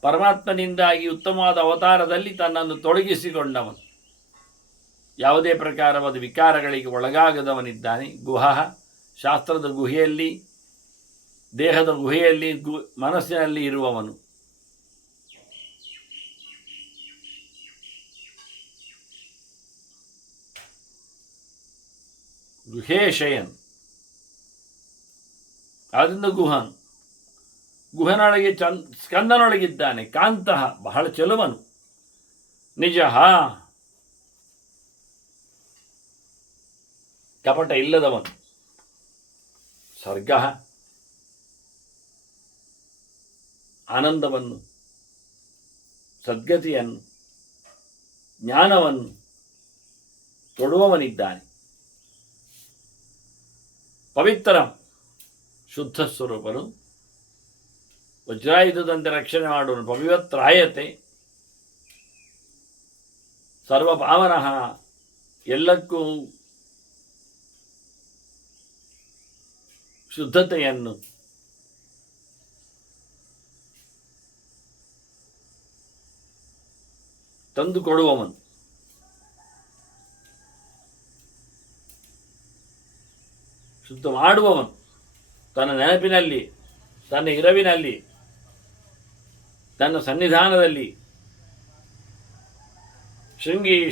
ಪರಮಾತ್ಮನಿಂದಾಗಿ ಉತ್ತಮವಾದ ಅವತಾರದಲ್ಲಿ ತನ್ನನ್ನು ತೊಡಗಿಸಿಕೊಂಡವನು, ಯಾವುದೇ ಪ್ರಕಾರವಾದ ವಿಕಾರಗಳಿಗೆ ಒಳಗಾಗದವನಿದ್ದಾನೆ. ಗುಹ, ಶಾಸ್ತ್ರದ ಗುಹೆಯಲ್ಲಿ, ದೇಹದ ಗುಹೆಯಲ್ಲಿ, ಮನಸ್ಸಿನಲ್ಲಿ ಇರುವವನು. ಗುಹೇಶಯನ್, ಆದ್ದರಿಂದ ಗುಹನ್, ಗುಹನೊಳಗೆ ಸ್ಕಂದನೊಳಗಿದ್ದಾನೆ. ಕಾಂತಃ, ಬಹಳ ಚೆಲುವನು. ನಿಜ, ಕಪಟ ಇಲ್ಲದವನು. ಸರ್ಗ, ಆನಂದವನ್ನು, ಸದ್ಗತಿಯನ್ನು, ಜ್ಞಾನವನ್ನು ಕೊಡುವವನಿದ್ದಾನೆ. ಪವಿತ್ರ, ಶುದ್ಧ ಸ್ವರೂಪನು, ವಜ್ರಾಯುಧದಂತೆ ರಕ್ಷಣೆ ಮಾಡುವನು. ಪವಿತ್ರಾಯತೆ, ಸರ್ವಪಾವನಃ, ಎಲ್ಲಕ್ಕೂ ಶುದ್ಧತೆಯನ್ನು ತಂದುಕೊಡುವವನು. ಶುದ್ಧ ಮಾಡುವವನು, ತನ್ನ ನೆನಪಿನಲ್ಲಿ, ತನ್ನ ಇರವಿನಲ್ಲಿ, ತನ್ನ ಸನ್ನಿಧಾನದಲ್ಲಿ.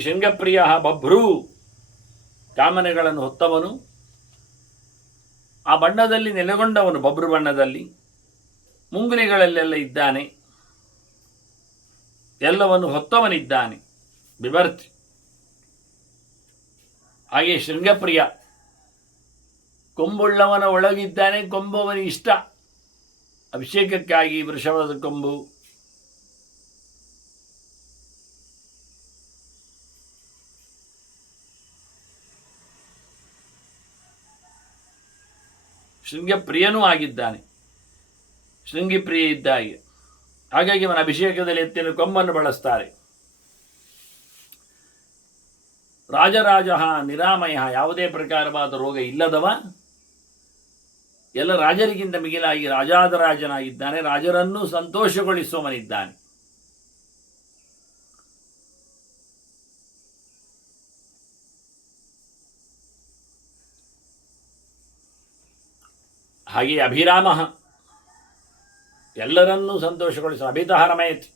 ಶೃಂಗಪ್ರಿಯ ಬಭ್ರೂ, ಕಾಮನೆಗಳನ್ನು ಹೊತ್ತವನು, ಆ ಬಣ್ಣದಲ್ಲಿ ನೆಲೆಗೊಂಡವನು. ಬಬ್ರು ಬಣ್ಣದಲ್ಲಿ, ಮುಂಗುರಿಗಳಲ್ಲೆಲ್ಲ ಇದ್ದಾನೆ, ಎಲ್ಲವನ್ನು ಹೊತ್ತವನಿದ್ದಾನೆ. ಬಿಭರ್ತಿ, ಹಾಗೆ ಶೃಂಗಪ್ರಿಯ, ಕೊಂಬುಳ್ಳವನ ಒಳಗಿದ್ದಾನೆ, ಕೊಂಬುವನಿಗೆ ಇಷ್ಟ. ಅಭಿಷೇಕಕ್ಕಾಗಿ ವೃಷಭದ ಕೊಂಬು, ಶೃಂಗಪ್ರಿಯನೂ ಆಗಿದ್ದಾನೆ, ಶೃಂಗಿಪ್ರಿಯ ಇದ್ದಾಗೆ. ಹಾಗಾಗಿ ಅವನ ಅಭಿಷೇಕದಲ್ಲಿ ಎತ್ತಿನ ಕೊಂಬನ್ನು ಬಳಸ್ತಾರೆ. ರಾಜರಾಜ ನಿರಾಮಯ, ಯಾವುದೇ ಪ್ರಕಾರವಾದ ರೋಗ ಇಲ್ಲದವ, ಎಲ್ಲ ರಾಜರಿಗಿಂತ ಮಿಗಿಲಾಗಿ ರಾಜಾದರಾಜನಾಗಿದ್ದಾನೆ. ರಾಜರನ್ನು ಸಂತೋಷಗೊಳಿಸುವವನಿದ್ದಾನೆ. ಹಾಗೆ ಅಭಿರಾಮ, ಎಲ್ಲರನ್ನೂ ಸಂತೋಷಗೊಳಿಸುವ. ಅಭಿತಃ ರಮಯತ್.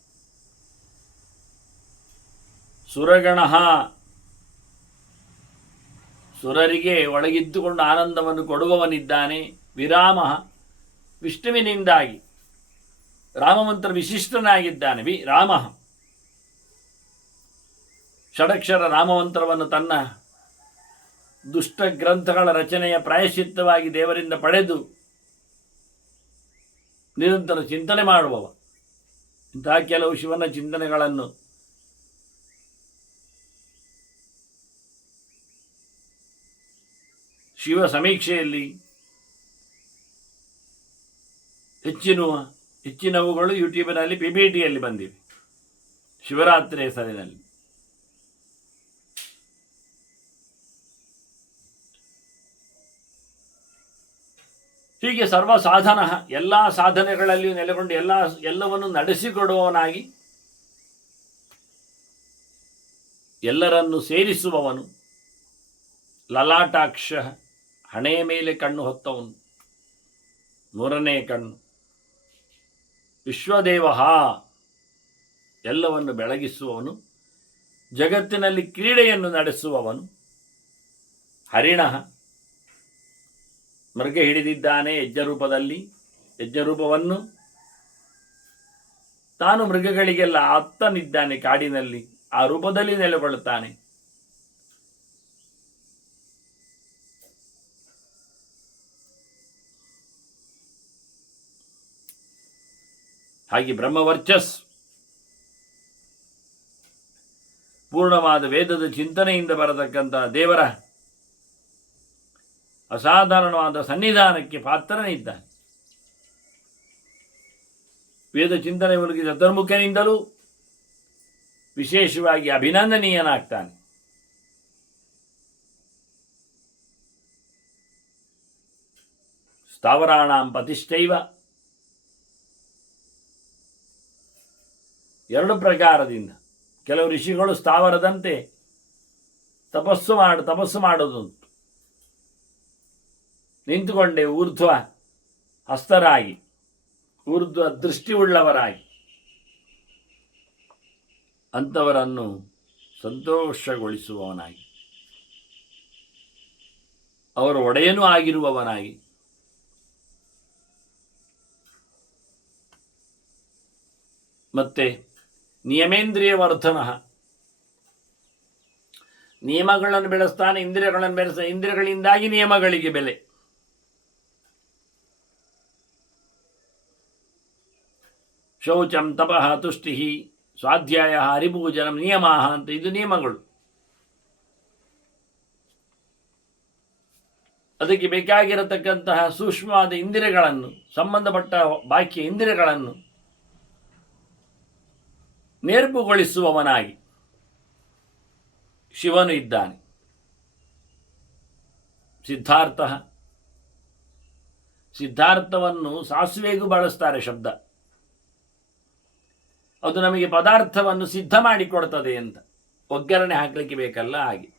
ಸುರಗಣ, ಸುರರಿಗೆ ಒಳಗಿದ್ದುಕೊಂಡು ಆನಂದವನ್ನು ಕೊಡುವವನಿದ್ದಾನೆ. ವಿರಾಮ, ವಿಷ್ಣುವಿನಿಂದಾಗಿ ರಾಮಮಂತ್ರ ವಿಶಿಷ್ಟನಾಗಿದ್ದಾನೆ. ವಿರಾಮ, ಷಡಕ್ಷರ ರಾಮಮಂತ್ರವನ್ನು ತನ್ನ ದುಷ್ಟ ಗ್ರಂಥಗಳ ರಚನೆಯ ಪ್ರಾಯಶ್ಚಿತ್ತವಾಗಿ ದೇವರಿಂದ ಪಡೆದು ನಿರಂತರ ಚಿಂತನೆ ಮಾಡುವವ. ಇಂತಹ ಕೆಲವು ಶಿವನ ಚಿಂತನೆಗಳನ್ನು ಶಿವ ಸಮೀಕ್ಷೆಯಲ್ಲಿ ಹೆಚ್ಚಿನವುಗಳು ಯೂಟ್ಯೂಬಿನಲ್ಲಿ PPTಯಲ್ಲಿ ಬಂದಿವೆ. ಶಿವರಾತ್ರಿ ಹೆಸರಿನಲ್ಲಿ. ಹೀಗೆ ಸರ್ವ ಸಾಧನ, ಎಲ್ಲ ಸಾಧನೆಗಳಲ್ಲಿಯೂ ನೆಲೆಗೊಂಡು ಎಲ್ಲವನ್ನು ನಡೆಸಿಕೊಡುವವನಾಗಿ ಎಲ್ಲರನ್ನು ಸೇರಿಸುವವನು, ಲಲಾಟಾಕ್ಷ, ಹಣೆಯ ಮೇಲೆ ಕಣ್ಣು ಹೊತ್ತವನು, ಮೂರನೇ ಕಣ್ಣು, ವಿಶ್ವದೇವ, ಎಲ್ಲವನ್ನು ಬೆಳಗಿಸುವವನು, ಜಗತ್ತಿನಲ್ಲಿ ಕ್ರೀಡೆಯನ್ನು ನಡೆಸುವವನು, ಹರಿಣ, ಮೃಗ ಹಿಡಿದಿದ್ದಾನೆ ಯಜ್ಞರೂಪದಲ್ಲಿ, ಯಜ್ಞರೂಪವನ್ನು ತಾನು ಮೃಗಗಳಿಗೆಲ್ಲ ಅತ್ತನಿದ್ದಾನೆ ಕಾಡಿನಲ್ಲಿ, ಆ ರೂಪದಲ್ಲಿ ನೆಲೆಗೊಳ್ಳುತ್ತಾನೆ. ಹಾಗೆ ಬ್ರಹ್ಮವರ್ಚಸ್, ಪೂರ್ಣವಾದ ವೇದದ ಚಿಂತನೆಯಿಂದ ಬರತಕ್ಕಂತಹ ದೇವರ ಅಸಾಧಾರಣವಾದ ಸನ್ನಿಧಾನಕ್ಕೆ ಪಾತ್ರನಿದ್ದಾನೆ. ವೇದ ಚಿಂತನೆ ಮೂಲಕ ಚತುರ್ಮುಖನಿಂದಲೂ ವಿಶೇಷವಾಗಿ ಅಭಿನಂದನೀಯನಾಗ್ತಾನೆ. ಸ್ಥಾವರಾಣಾಂ ಪತಿಷ್ಠೈವ, ಎರಡು ಪ್ರಕಾರದಿಂದ ಕೆಲವು ಋಷಿಗಳು ಸ್ಥಾವರದಂತೆ ತಪಸ್ಸು ಮಾಡೋದುಂಟು. ನಿಂತುಕೊಂಡೇ ಊರ್ಧ್ವ ಹಸ್ತರಾಗಿ, ಊರ್ಧ್ವ ದೃಷ್ಟಿಯುಳ್ಳವರಾಗಿ ಅಂಥವರನ್ನು ಸಂತೋಷಗೊಳಿಸುವವನಾಗಿ, ಅವರ ಒಡೆಯನೂ ಆಗಿರುವವನಾಗಿ, ಮತ್ತೆ ನಿಯಮೇಂದ್ರಿಯ ವರ್ಧನ, ನಿಯಮಗಳನ್ನು ಬೆಳೆಸ್ತಾನೆ, ಇಂದ್ರಿಯಗಳನ್ನು ಬೆಳೆಸ್ತಾನೆ, ಇಂದ್ರಿಯಗಳಿಂದಾಗಿ ನಿಯಮಗಳಿಗೆ ಬೆಲೆ. ಶೌಚಂ ತಪಃ ತುಷ್ಟಿ ಸ್ವಾಧ್ಯಾಯ ಹರಿಪೂಜನಂ ನಿಯಮ ಅಂತ, ಇದು ನಿಯಮಗಳು. ಅದಕ್ಕೆ ಬೇಕಾಗಿರತಕ್ಕಂತಹ ಸೂಕ್ಷ್ಮವಾದ ಇಂದ್ರಿಯಗಳನ್ನು, ಸಂಬಂಧಪಟ್ಟ ಬಾಕ್ಯ ಇಂದ್ರಿಯಗಳನ್ನು ನೇರ್ಪುಗೊಳಿಸುವವನಾಗಿ ಶಿವನು ಇದ್ದಾನೆ. ಸಿದ್ಧಾರ್ಥವನ್ನು ಸಾಸುವೆಗೂ ಬಳಸ್ತಾರೆ ಶಬ್ದ. ಅದು ನಮಗೆ ಪದಾರ್ಥವನ್ನು ಸಿದ್ಧ ಮಾಡಿಕೊಡ್ತದೆ ಅಂತ, ಒಗ್ಗರಣೆ ಹಾಕಲಿಕ್ಕೆ ಬೇಕಲ್ಲ ಹಾಗೆ.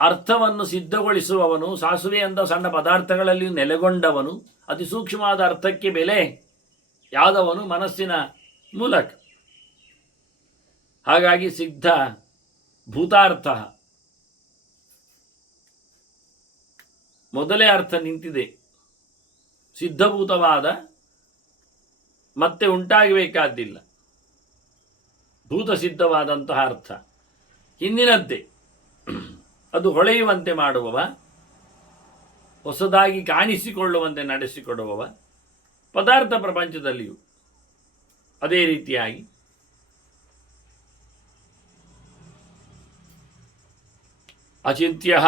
ಅರ್ಥವನ್ನು ಸಿದ್ಧಗೊಳಿಸುವವನು, ಸಾಸುವೆ ಅಂತ ಸಣ್ಣ ಪದಾರ್ಥಗಳಲ್ಲಿ ನೆಲೆಗೊಂಡವನು, ಅತಿ ಸೂಕ್ಷ್ಮವಾದ ಅರ್ಥಕ್ಕೆ ಬೆಲೆ ಯಾದವನು ಮನಸ್ಸಿನ ಮೂಲಕ. ಹಾಗಾಗಿ ಸಿದ್ಧ ಭೂತಾರ್ಥ, ಮೊದಲೇ ಅರ್ಥ ನಿಂತಿದೆ. ಸಿದ್ಧಭೂತವಾದ ಮತ್ತೆ ಉಂಟಾಗಬೇಕಾದ್ದಿಲ್ಲ, ಭೂತ ಸಿದ್ಧವಾದಂತಹ ಅರ್ಥ ಹಿಂದಿನದ್ದೇ. ಅದು ಹೊಳೆಯುವಂತೆ ಮಾಡುವವ, ಹೊಸದಾಗಿ ಕಾಣಿಸಿಕೊಳ್ಳುವಂತೆ ನಡೆಸಿಕೊಡುವವ. ಪದಾರ್ಥ ಪ್ರಪಂಚದಲ್ಲಿಯೂ ಅದೇ ರೀತಿಯಾಗಿ ಅಚಿಂತ್ಯ,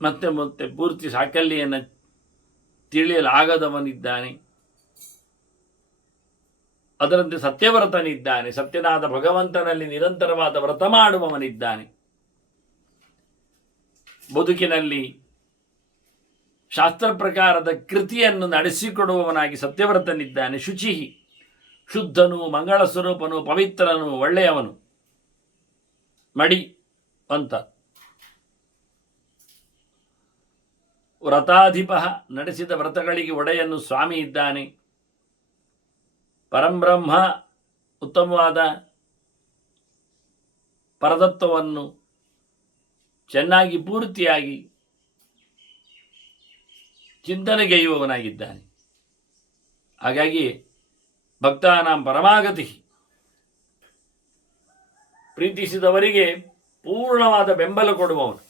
ಮತ್ತೆ ಮತ್ತೆ ಪೂರ್ತಿ ಸಾಕಲ್ಯವನ್ನು ತಿಳಿಯಲಾಗದವನಿದ್ದಾನೆ. ಅದರಂತೆ ಸತ್ಯವ್ರತನಿದ್ದಾನೆ, ಸತ್ಯನಾದ ಭಗವಂತನಲ್ಲಿ ನಿರಂತರವಾದ ವ್ರತ ಮಾಡುವವನಿದ್ದಾನೆ. ಬದುಕಿನಲ್ಲಿ ಶಾಸ್ತ್ರ ಪ್ರಕಾರದ ಕೃತಿಯನ್ನು ನಡೆಸಿಕೊಡುವವನಾಗಿ ಸತ್ಯವ್ರತನಿದ್ದಾನೆ. ಶುಚಿ, ಶುದ್ಧನು, ಮಂಗಳ ಸ್ವರೂಪನು, ಪವಿತ್ರನು, ಒಳ್ಳೆಯವನು, ಮಡಿ ಅಂತ. ವ್ರತಾಧಿಪ, ನಡೆಸಿದ ವ್ರತಗಳಿಗೆ ಒಡೆಯನ್ನು ಸ್ವಾಮಿ ಇದ್ದಾನೆ. ಪರಂಬ್ರಹ್ಮ, ಉತ್ತಮವಾದ ಪರತತ್ವವನ್ನು ಚೆನ್ನಾಗಿ ಪೂರ್ತಿಯಾಗಿ ಚಿಂತನೆಗೈಯುವವನಾಗಿದ್ದಾನೆ. ಹಾಗಾಗಿ ಭಕ್ತಾನಾಂ ಪರಮಾಗತಿ, ಪ್ರೀತಿಸಿದವರಿಗೆ ಪೂರ್ಣವಾದ ಬೆಂಬಲ ಕೊಡುವವನು,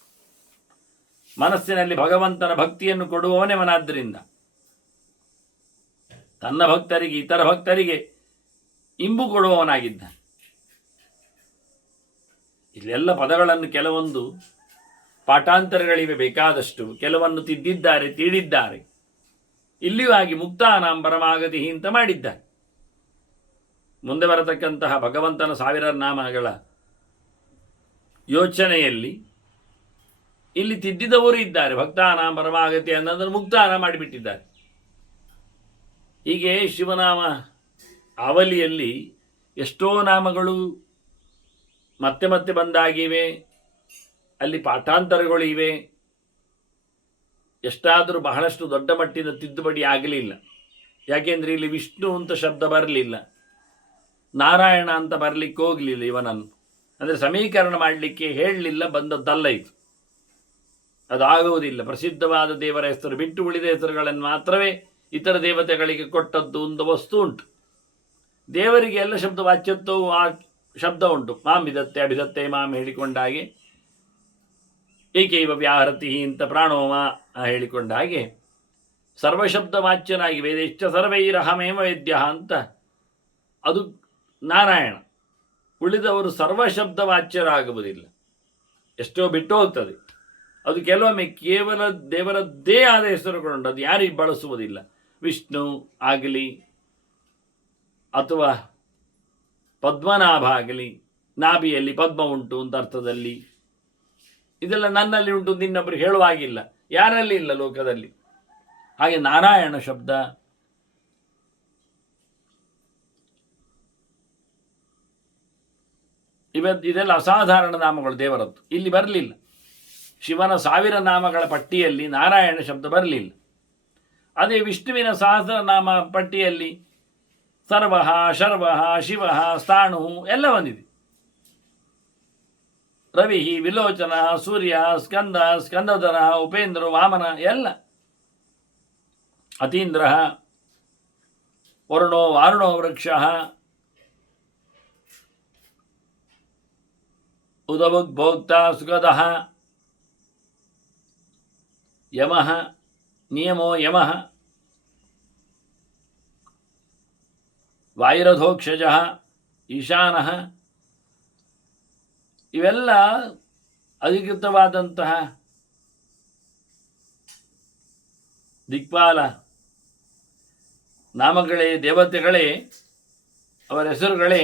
ಮನಸ್ಸಿನಲ್ಲಿ ಭಗವಂತನ ಭಕ್ತಿಯನ್ನು ಕೊಡುವವನೇವನಾದ್ದರಿಂದ ತನ್ನ ಭಕ್ತರಿಗೆ, ಇತರ ಭಕ್ತರಿಗೆ ಇಂಬು ಕೊಡುವವನಾಗಿದ್ದಾನೆ. ಇಲ್ಲೆಲ್ಲ ಪದಗಳನ್ನು ಕೆಲವೊಂದು ಪಾಠಾಂತರಗಳಿವೆ ಬೇಕಾದಷ್ಟು, ಕೆಲವನ್ನು ತಿದ್ದಿದ್ದಾರೆ, ತೀಡಿದ್ದಾರೆ. ಇಲ್ಲಿಯೂ ಆಗಿ ಮುಕ್ತಾನಾಂ ಪರಮಾಗತಿ ಅಂತ ಮಾಡಿದ್ದಾರೆ. ಮುಂದೆ ಬರತಕ್ಕಂತಹ ಭಗವಂತನ 1000 ನಾಮಗಳ ಯೋಚನೆಯಲ್ಲಿ ಇಲ್ಲಿ ತಿದ್ದಿದವರು ಇದ್ದಾರೆ. ಭಕ್ತಾನಾಂ ಪರಮಾಗತಿ ಅನ್ನೋದನ್ನು ಮುಕ್ತಾನ ಮಾಡಿಬಿಟ್ಟಿದ್ದಾರೆ. ಹೀಗೆ ಶಿವನಾಮ ಅವಲಿಯಲ್ಲಿ ಎಷ್ಟೋ ನಾಮಗಳು ಮತ್ತೆ ಮತ್ತೆ ಬಂದಾಗಿವೆ. ಅಲ್ಲಿ ಪಾಠಾಂತರಗಳು ಇವೆ. ಎಷ್ಟಾದರೂ ಬಹಳಷ್ಟು ದೊಡ್ಡ ಮಟ್ಟಿನ ತಿದ್ದುಪಡಿ ಆಗಲಿಲ್ಲ. ಯಾಕೆಂದರೆ ಇಲ್ಲಿ ವಿಷ್ಣು ಅಂತ ಶಬ್ದ ಬರಲಿಲ್ಲ, ನಾರಾಯಣ ಅಂತ ಬರಲಿಕ್ಕೆ ಹೋಗಲಿಲ್ಲ. ಇವನನ್ನು ಅಂದರೆ ಸಮೀಕರಣ ಮಾಡಲಿಕ್ಕೆ ಹೇಳಲಿಲ್ಲ, ಬಂದದ್ದಲ್ಲ ಇದು. ಅದಾಗುವುದಿಲ್ಲ. ಪ್ರಸಿದ್ಧವಾದ ದೇವರ ಹೆಸರು ಬಿಟ್ಟು ಉಳಿದ ಹೆಸರುಗಳನ್ನು ಮಾತ್ರವೇ ಇತರ ದೇವತೆಗಳಿಗೆ ಕೊಟ್ಟದ್ದು ಒಂದು ವಸ್ತು ಉಂಟು. ದೇವರಿಗೆ ಎಲ್ಲ ಶಬ್ದ ವಾಚ್ಯತ್ವವು ಆ ಶಬ್ದ ಉಂಟು. ಮಾಂ ವಿಧತ್ತೆ ಅಭಿಧತ್ತೆ ಮಾಂ ಹೇಳಿಕೊಂಡ ಹಾಗೆ, ಏಕೈವ ವ್ಯಾಹರತಿ ಅಂತ ಪ್ರಾಣೋಮ ಹೇಳಿಕೊಂಡ ಹಾಗೆ ಸರ್ವಶಬ್ದ ವಾಚ್ಯನಾಗಿ ವೇದೇಶ್ಚ ಸರ್ವೈರಹಮೇವ ವೇದ್ಯ ಅಂತ ಅದು ನಾರಾಯಣ. ಉಳಿದವರು ಸರ್ವಶಬ್ದ ವಾಚ್ಯರಾಗುವುದಿಲ್ಲ. ಎಷ್ಟೋ ಬಿಟ್ಟು ಹೋಗ್ತದೆ. ಅದು ಕೆಲವೊಮ್ಮೆ ಕೇವಲ ದೇವರದ್ದೇ ಆದ ಹೆಸರುಗಳುಂಟು, ಅದು ಯಾರಿಗೆ ಬಳಸುವುದಿಲ್ಲ. ವಿಷ್ಣು ಆಗಲಿ ಅಥವಾ ಪದ್ಮನಾಭ ಆಗಲಿ, ನಾಭಿಯಲ್ಲಿ ಪದ್ಮ ಉಂಟು ಅಂತ ಅರ್ಥದಲ್ಲಿ. ಇದೆಲ್ಲ ನನ್ನಲ್ಲಿ ಉಂಟು ನಿನ್ನೊಬ್ಬರು ಹೇಳುವಾಗಿಲ್ಲ, ಯಾರಲ್ಲಿ ಇಲ್ಲ ಲೋಕದಲ್ಲಿ. ಹಾಗೆ ನಾರಾಯಣ ಶಬ್ದ ಇದೆಲ್ಲ ಅಸಾಧಾರಣ ನಾಮಗಳು ದೇವರದ್ದು. ಇಲ್ಲಿ ಬರಲಿಲ್ಲ. ಶಿವನ 1000 ನಾಮಗಳ ಪಟ್ಟಿಯಲ್ಲಿ ನಾರಾಯಣ ಶಬ್ದ ಬರಲಿಲ್ಲ. ಅದೇ ವಿಷ್ಣುವಿನ 1000 ನಾಮ ಪಟ್ಟಿಯಲ್ಲಿ ಸರ್ವಃ, ಶರ್ವಃ, ಶಿವಃ, ಸ್ಥಾಣು ಎಲ್ಲ ಬಂದಿದೆ. ರವಿ, ವಿಲೋಚನ, ಸೂರ್ಯ, ಸ್ಕಂದ, ಸ್ಕಂದಧರ, ಉಪೇಂದ್ರ, ವಾಮನ ಎಲ್ಲ. ಅತೀಂದ್ರ, ವರುಣೋ ವಾರುಣೋ ವೃಕ್ಷ, ಉದಭೋಕ್ತ ಸುಗದಃ, ಯಮಃ, ನಿಯಮೋ ಯಮಃ, ವಾಯುರಧೋಕ್ಷಜಃ, ಈಶಾನಃ. ಇವೆಲ್ಲ ಅಧಿಕೃತವಾದಂತಹ ದಿಕ್ಪಾಲ ನಾಮಗಳೇ, ದೇವತೆಗಳೇ, ಅವರ ಹೆಸರುಗಳೇ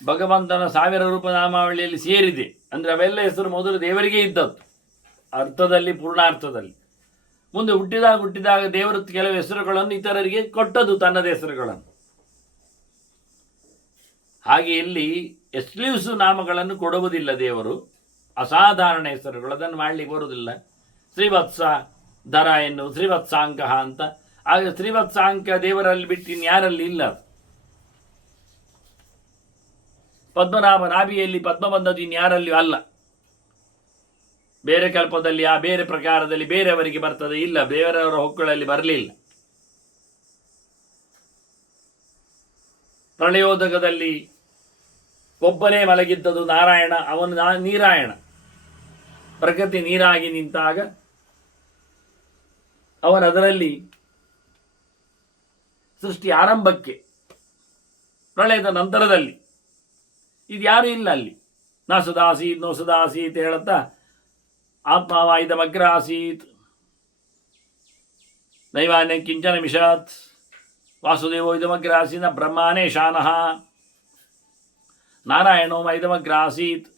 ಭಗವಂತನ 1000 ರೂಪನಾಮಾವಳಿಯಲ್ಲಿ ಸೇರಿದೆ. ಅಂದರೆ ಅವೆಲ್ಲ ಹೆಸರು ಮೊದಲು ದೇವರಿಗೆ ಇದ್ದದ್ದು ಅರ್ಥದಲ್ಲಿ, ಪೂರ್ಣಾರ್ಥದಲ್ಲಿ. ಮುಂದೆ ಹುಟ್ಟಿದಾಗ ದೇವರು ಕೆಲವು ಹೆಸರುಗಳನ್ನು ಇತರರಿಗೆ ಕೊಟ್ಟದ್ದು, ತನ್ನದ ಹೆಸರುಗಳನ್ನು. ಹಾಗೆ ಇಲ್ಲಿ ಎಕ್ಸ್ಕ್ಲೂಸಿವ್ ನಾಮಗಳನ್ನು ಕೊಡುವುದಿಲ್ಲ ದೇವರು. ಅಸಾಧಾರಣ ಹೆಸರುಗಳು, ಅದನ್ನು ಮಾಡಲಿಕ್ಕೆ ಬರುವುದಿಲ್ಲ. ಶ್ರೀವತ್ಸ ಧರ ಎನ್ನು ಶ್ರೀವತ್ಸಾಂಕ ಅಂತ. ಆಗ ಶ್ರೀವತ್ಸಾಂಕ ದೇವರಲ್ಲಿ ಬಿಟ್ಟು ಇನ್ಯಾರಲ್ಲಿ ಇಲ್ಲ. ಪದ್ಮನಾಭ ನಾಭಿಯಲ್ಲಿ ಪದ್ಮ ಬಂದದ್ದು ಇನ್ಯಾರಲ್ಲಿಯೂ ಅಲ್ಲ. ಬೇರೆ ಕಲ್ಪದಲ್ಲಿ ಆ ಬೇರೆ ಪ್ರಕಾರದಲ್ಲಿ ಬೇರೆಯವರಿಗೆ ಬರ್ತದೆ, ಇಲ್ಲ, ಬೇರೆಯವರ ಹೊಕ್ಕಳಲ್ಲಿ ಬರಲಿಲ್ಲ. ಪ್ರಳಯೋದಕದಲ್ಲಿ ಒಬ್ಬನೇ ಮಲಗಿದ್ದದು ನಾರಾಯಣ, ಅವನು ನೀರಾಯಣ. ಪ್ರಕೃತಿ ನೀರಾಗಿ ನಿಂತಾಗ ಅವನದರಲ್ಲಿ ಸೃಷ್ಟಿ ಆರಂಭಕ್ಕೆ, ಪ್ರಳಯದ ನಂತರದಲ್ಲಿ ಇದು ಯಾರೂ ಇಲ್ಲ ಅಲ್ಲಿ. ನಾ ಸದಾಸೀತ್ ನೋ ಸದಾಸೀತ್ ಹೇಳುತ್ತಾ ಆತ್ಮವಾಯುಧಮಗ್ರ ಆಸೀತ್ ನೈವಾನ್ಯ ಕಿಂಚನ ಮಿಷಾತ್ ವಾಸುದೇವೋ ಇದಮಗ್ರ ಆಸೀತ್ ನ ಬ್ರಹ್ಮಾನೇ ಶಾನಃ ನಾರಾಯಣೋ ಇದಮಗ್ರ ಆಸೀತ್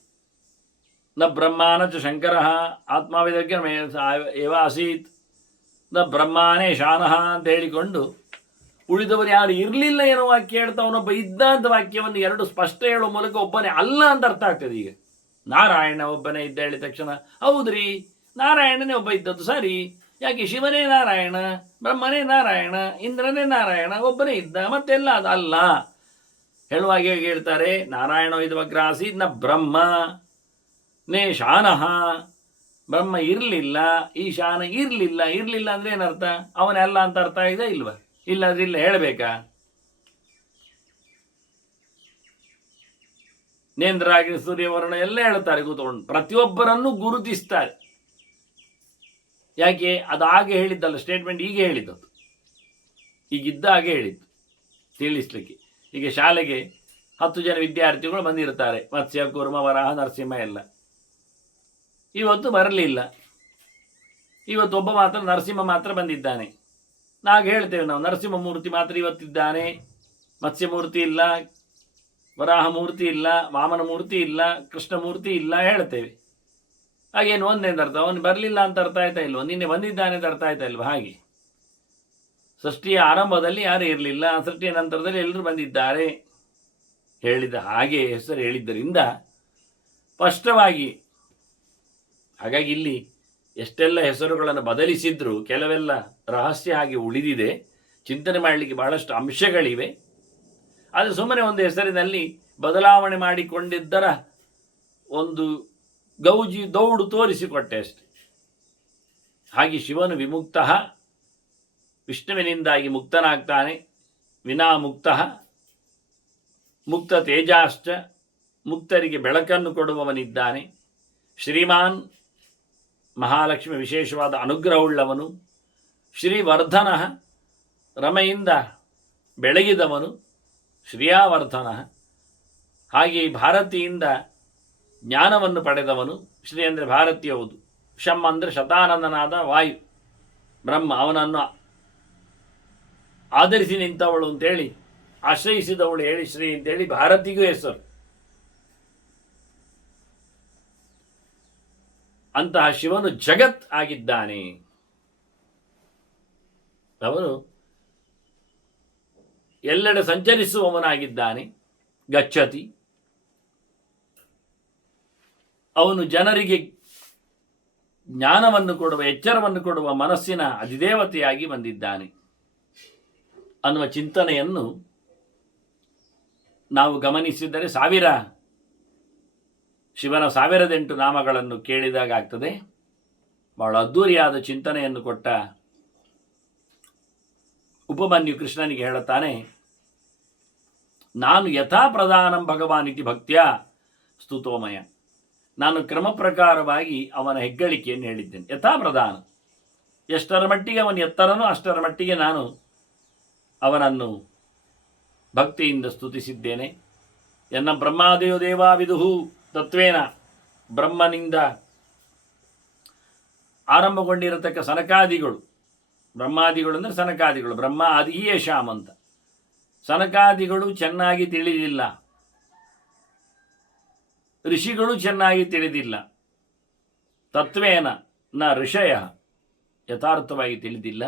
ನ ಬ್ರಹ್ಮಾನ ಚ ಶಂಕರಃ ಆತ್ಮವಿದಗ್ರ ಏವ ಆಸೀತ್ ನ ಬ್ರಹ್ಮಾನೇ ಶಾನಃ ಅಂತ ಹೇಳಿಕೊಂಡು ಉಳಿದವರು ಯಾರು ಇರಲಿಲ್ಲ ಏನೋ ವಾಕ್ಯ ಹೇಳ್ತಾ ಅವನೊಬ್ಬ ಇದ್ದ ಅಂತ ವಾಕ್ಯವನ್ನು 2 ಸ್ಪಷ್ಟ ಹೇಳುವ ಮೂಲಕ ಒಬ್ಬನೇ ಅಲ್ಲ ಅಂತ ಅರ್ಥ ಆಗ್ತದೆ. ಈಗ ನಾರಾಯಣ ಒಬ್ಬನೇ ಇದ್ದ ಹೇಳಿದ ತಕ್ಷಣ ಹೌದ್ರಿ, ನಾರಾಯಣನೇ ಒಬ್ಬ ಇದ್ದದ್ದು ಸರಿ. ಯಾಕೆ ಶಿವನೇ ನಾರಾಯಣ, ಬ್ರಹ್ಮನೇ ನಾರಾಯಣ, ಇಂದ್ರನೇ ನಾರಾಯಣ, ಒಬ್ಬನೇ ಇದ್ದ, ಮತ್ತೆಲ್ಲ ಅದಲ್ಲ ಹೇಳುವಾಗ ಹೇಗೆ ಹೇಳ್ತಾರೆ? ನಾರಾಯಣ ಇದಮಗ್ರಾಸಿ ನ ಬ್ರಹ್ಮ ನೇ ಶಾನಃ, ಬ್ರಹ್ಮ ಇರಲಿಲ್ಲ, ಈ ಶಾನ ಇರಲಿಲ್ಲ. ಇರಲಿಲ್ಲ ಅಂದ್ರೆ ಏನರ್ಥ? ಅವನೆಲ್ಲ ಅಂತ ಅರ್ಥ ಇದೆ ಇಲ್ವಾ? ಇಲ್ಲದ್ರಿಲ್ಲ ಹೇಳಬೇಕಾ? ನೇಂದ್ರಾಗಿ ಸೂರ್ಯವರ್ಣ ಎಲ್ಲ ಹೇಳ್ತಾರೆ ಕೂತ್ಕೊಂಡು, ಪ್ರತಿಯೊಬ್ಬರನ್ನು ಗುರುತಿಸ್ತಾರೆ. ಯಾಕೆ? ಅದು ಹಾಗೆ ಹೇಳಿದ್ದಲ್ಲ, ಸ್ಟೇಟ್ಮೆಂಟ್ ಹೀಗೆ ಹೇಳಿದ್ದದು, ಈಗಿದ್ದ ಹಾಗೆ ಹೇಳಿದ್ದು ತಿಳಿಸ್ಲಿಕ್ಕೆ. ಈಗ ಶಾಲೆಗೆ 10 ಜನ ವಿದ್ಯಾರ್ಥಿಗಳು ಬಂದಿರ್ತಾರೆ, ಮತ್ಸ್ಯ, ಕೂರ್ಮ, ವರಾಹ, ನರಸಿಂಹ ಎಲ್ಲ. ಇವತ್ತು ಬರಲಿಲ್ಲ. ಇವತ್ತು ಒಬ್ಬ ಮಾತ್ರ ನರಸಿಂಹ ಮಾತ್ರ ಬಂದಿದ್ದಾನೆ. ಹೇಳ್ತೇವೆ ನಾವು ನರಸಿಂಹಮೂರ್ತಿ ಮಾತ್ರ ಇವತ್ತಿದ್ದಾನೆ, ಮತ್ಸ್ಯಮೂರ್ತಿ ಇಲ್ಲ, ವರಾಹ ಮೂರ್ತಿ ಇಲ್ಲ, ವಾಮನ ಮೂರ್ತಿ ಇಲ್ಲ, ಕೃಷ್ಣ ಮೂರ್ತಿ ಇಲ್ಲ ಹೇಳ್ತೇವೆ. ಹಾಗೇನು ಒಂದೇನು ಅರ್ಥ, ಅವನು ಬರಲಿಲ್ಲ ಅಂತ ಅರ್ಥ ಆಯ್ತಾ ಇಲ್ವ, ನಿನ್ನೆ ಬಂದಿದ್ದಾನೆ ಅಂತ ಅರ್ಥ ಆಯ್ತಾ ಇಲ್ವ? ಹಾಗೆ ಸೃಷ್ಟಿಯ ಆರಂಭದಲ್ಲಿ ಯಾರೂ ಇರಲಿಲ್ಲ, ಸೃಷ್ಟಿಯ ನಂತರದಲ್ಲಿ ಎಲ್ಲರೂ ಬಂದಿದ್ದಾರೆ ಹೇಳಿದ ಹಾಗೆ ಹೆಸರು ಹೇಳಿದ್ದರಿಂದ ಸ್ಪಷ್ಟವಾಗಿ. ಹಾಗಾಗಿ ಇಲ್ಲಿ ಎಷ್ಟೆಲ್ಲ ಹೆಸರುಗಳನ್ನು ಬದಲಿಸಿದ್ರೂ ಕೆಲವೆಲ್ಲ ರಹಸ್ಯ ಹಾಗೆ ಉಳಿದಿದೆ, ಚಿಂತನೆ ಮಾಡಲಿಕ್ಕೆ ಬಹಳಷ್ಟು ಅಂಶಗಳಿವೆ. ಆದರೆ ಸುಮ್ಮನೆ ಒಂದು ಹೆಸರಿನಲ್ಲಿ ಬದಲಾವಣೆ ಮಾಡಿಕೊಂಡಿದ್ದರ ಒಂದು ದೌಡು ತೋರಿಸಿಕೊಟ್ಟೆ ಅಷ್ಟೆ. ಹಾಗೆ ಶಿವನು ವಿಮುಕ್ತ, ವಿಷ್ಣುವಿನಿಂದಾಗಿ ಮುಕ್ತನಾಗ್ತಾನೆ. ವಿನಾಮುಕ್ತ ಮುಕ್ತ ತೇಜಾಶ್ಚ, ಮುಕ್ತರಿಗೆ ಬೆಳಕನ್ನು ಕೊಡುವವನಿದ್ದಾನೆ. ಶ್ರೀಮಾನ್, ಮಹಾಲಕ್ಷ್ಮಿ ವಿಶೇಷವಾದ ಅನುಗ್ರಹವುಳ್ಳವನು. ಶ್ರೀವರ್ಧನ, ರಮೆಯಿಂದ ಬೆಳಗಿದವನು. ಶ್ರೀಯಾವರ್ಧನ, ಹಾಗೆ ಭಾರತಿಯಿಂದ ಜ್ಞಾನವನ್ನು ಪಡೆದವನು. ಶ್ರೀ ಅಂದರೆ ಭಾರತಿ ಹೌದು. ಶಮ್ ಅಂದರೆ ಶತಾನಂದನಾದ ವಾಯು ಬ್ರಹ್ಮ, ಅವನನ್ನು ಆಧರಿಸಿ ನಿಂತವಳು ಅಂತೇಳಿ, ಆಶ್ರಯಿಸಿದವಳು ಹೇಳಿ ಶ್ರೀ ಅಂತೇಳಿ ಭಾರತಿಗೂ ಹೆಸರು. ಅಂತಹ ಶಿವನು ಜಗತ್ ಆಗಿದ್ದಾನೆ. ಅವನು ಎಲ್ಲೆಡೆ ಸಂಚರಿಸುವವನಾಗಿದ್ದಾನೆ. ಗಚ್ಚತಿ, ಅವನು ಜನರಿಗೆ ಜ್ಞಾನವನ್ನು ಕೊಡುವ, ಎಚ್ಚರವನ್ನು ಕೊಡುವ ಮನಸ್ಸಿನ ಅಧಿದೇವತೆಯಾಗಿ ಬಂದಿದ್ದಾನೆ ಅನ್ನುವ ಚಿಂತನೆಯನ್ನು ನಾವು ಗಮನಿಸಿದರೆ ಶಿವನ 1008 ನಾಮಗಳನ್ನು ಕೇಳಿದಾಗ ಆಗ್ತದೆ. ಬಹಳ ಅದ್ಧೂರಿಯಾದ ಚಿಂತನೆಯನ್ನು ಕೊಟ್ಟ ಉಪಮನ್ಯು ಕೃಷ್ಣನಿಗೆ ಹೇಳುತ್ತಾನೆ, ನಾನು ಯಥಾ ಪ್ರಧಾನಂ ಭಗವಾನ್ ಇತಿ ಭಕ್ತ್ಯ ಸ್ತುತೋಮಯ. ನಾನು ಕ್ರಮ ಪ್ರಕಾರವಾಗಿ ಅವನ ಹೆಗ್ಗಳಿಕೆಯನ್ನು ಹೇಳಿದ್ದೇನೆ. ಯಥಾ ಪ್ರಧಾನ, ಎಷ್ಟರ ಮಟ್ಟಿಗೆ ಅವನ ಎತ್ತರನೋ ಅಷ್ಟರ ಮಟ್ಟಿಗೆ ನಾನು ಅವನನ್ನು ಭಕ್ತಿಯಿಂದ ಸ್ತುತಿಸಿದ್ದೇನೆ. ಎನ್ನ ಬ್ರಹ್ಮಾದೇವ ದೇವಾವಿದುಹು ತತ್ವೇನ, ಬ್ರಹ್ಮನಿಂದ ಆರಂಭಗೊಂಡಿರತಕ್ಕ ಸನಕಾದಿಗಳು, ಬ್ರಹ್ಮಾದಿಗಳು ಅಂದರೆ ಸನಕಾದಿಗಳು, ಬ್ರಹ್ಮ ಆದಿಯೇ ಶ್ಯಾಮ್ ಅಂತ. ಸನಕಾದಿಗಳು ಚೆನ್ನಾಗಿ ತಿಳಿದಿಲ್ಲ, ಋಷಿಗಳು ಚೆನ್ನಾಗಿ ತಿಳಿದಿಲ್ಲ. ತತ್ವೇನ ನ ಋಷಯ, ಯಥಾರ್ಥವಾಗಿ ತಿಳಿದಿಲ್ಲ.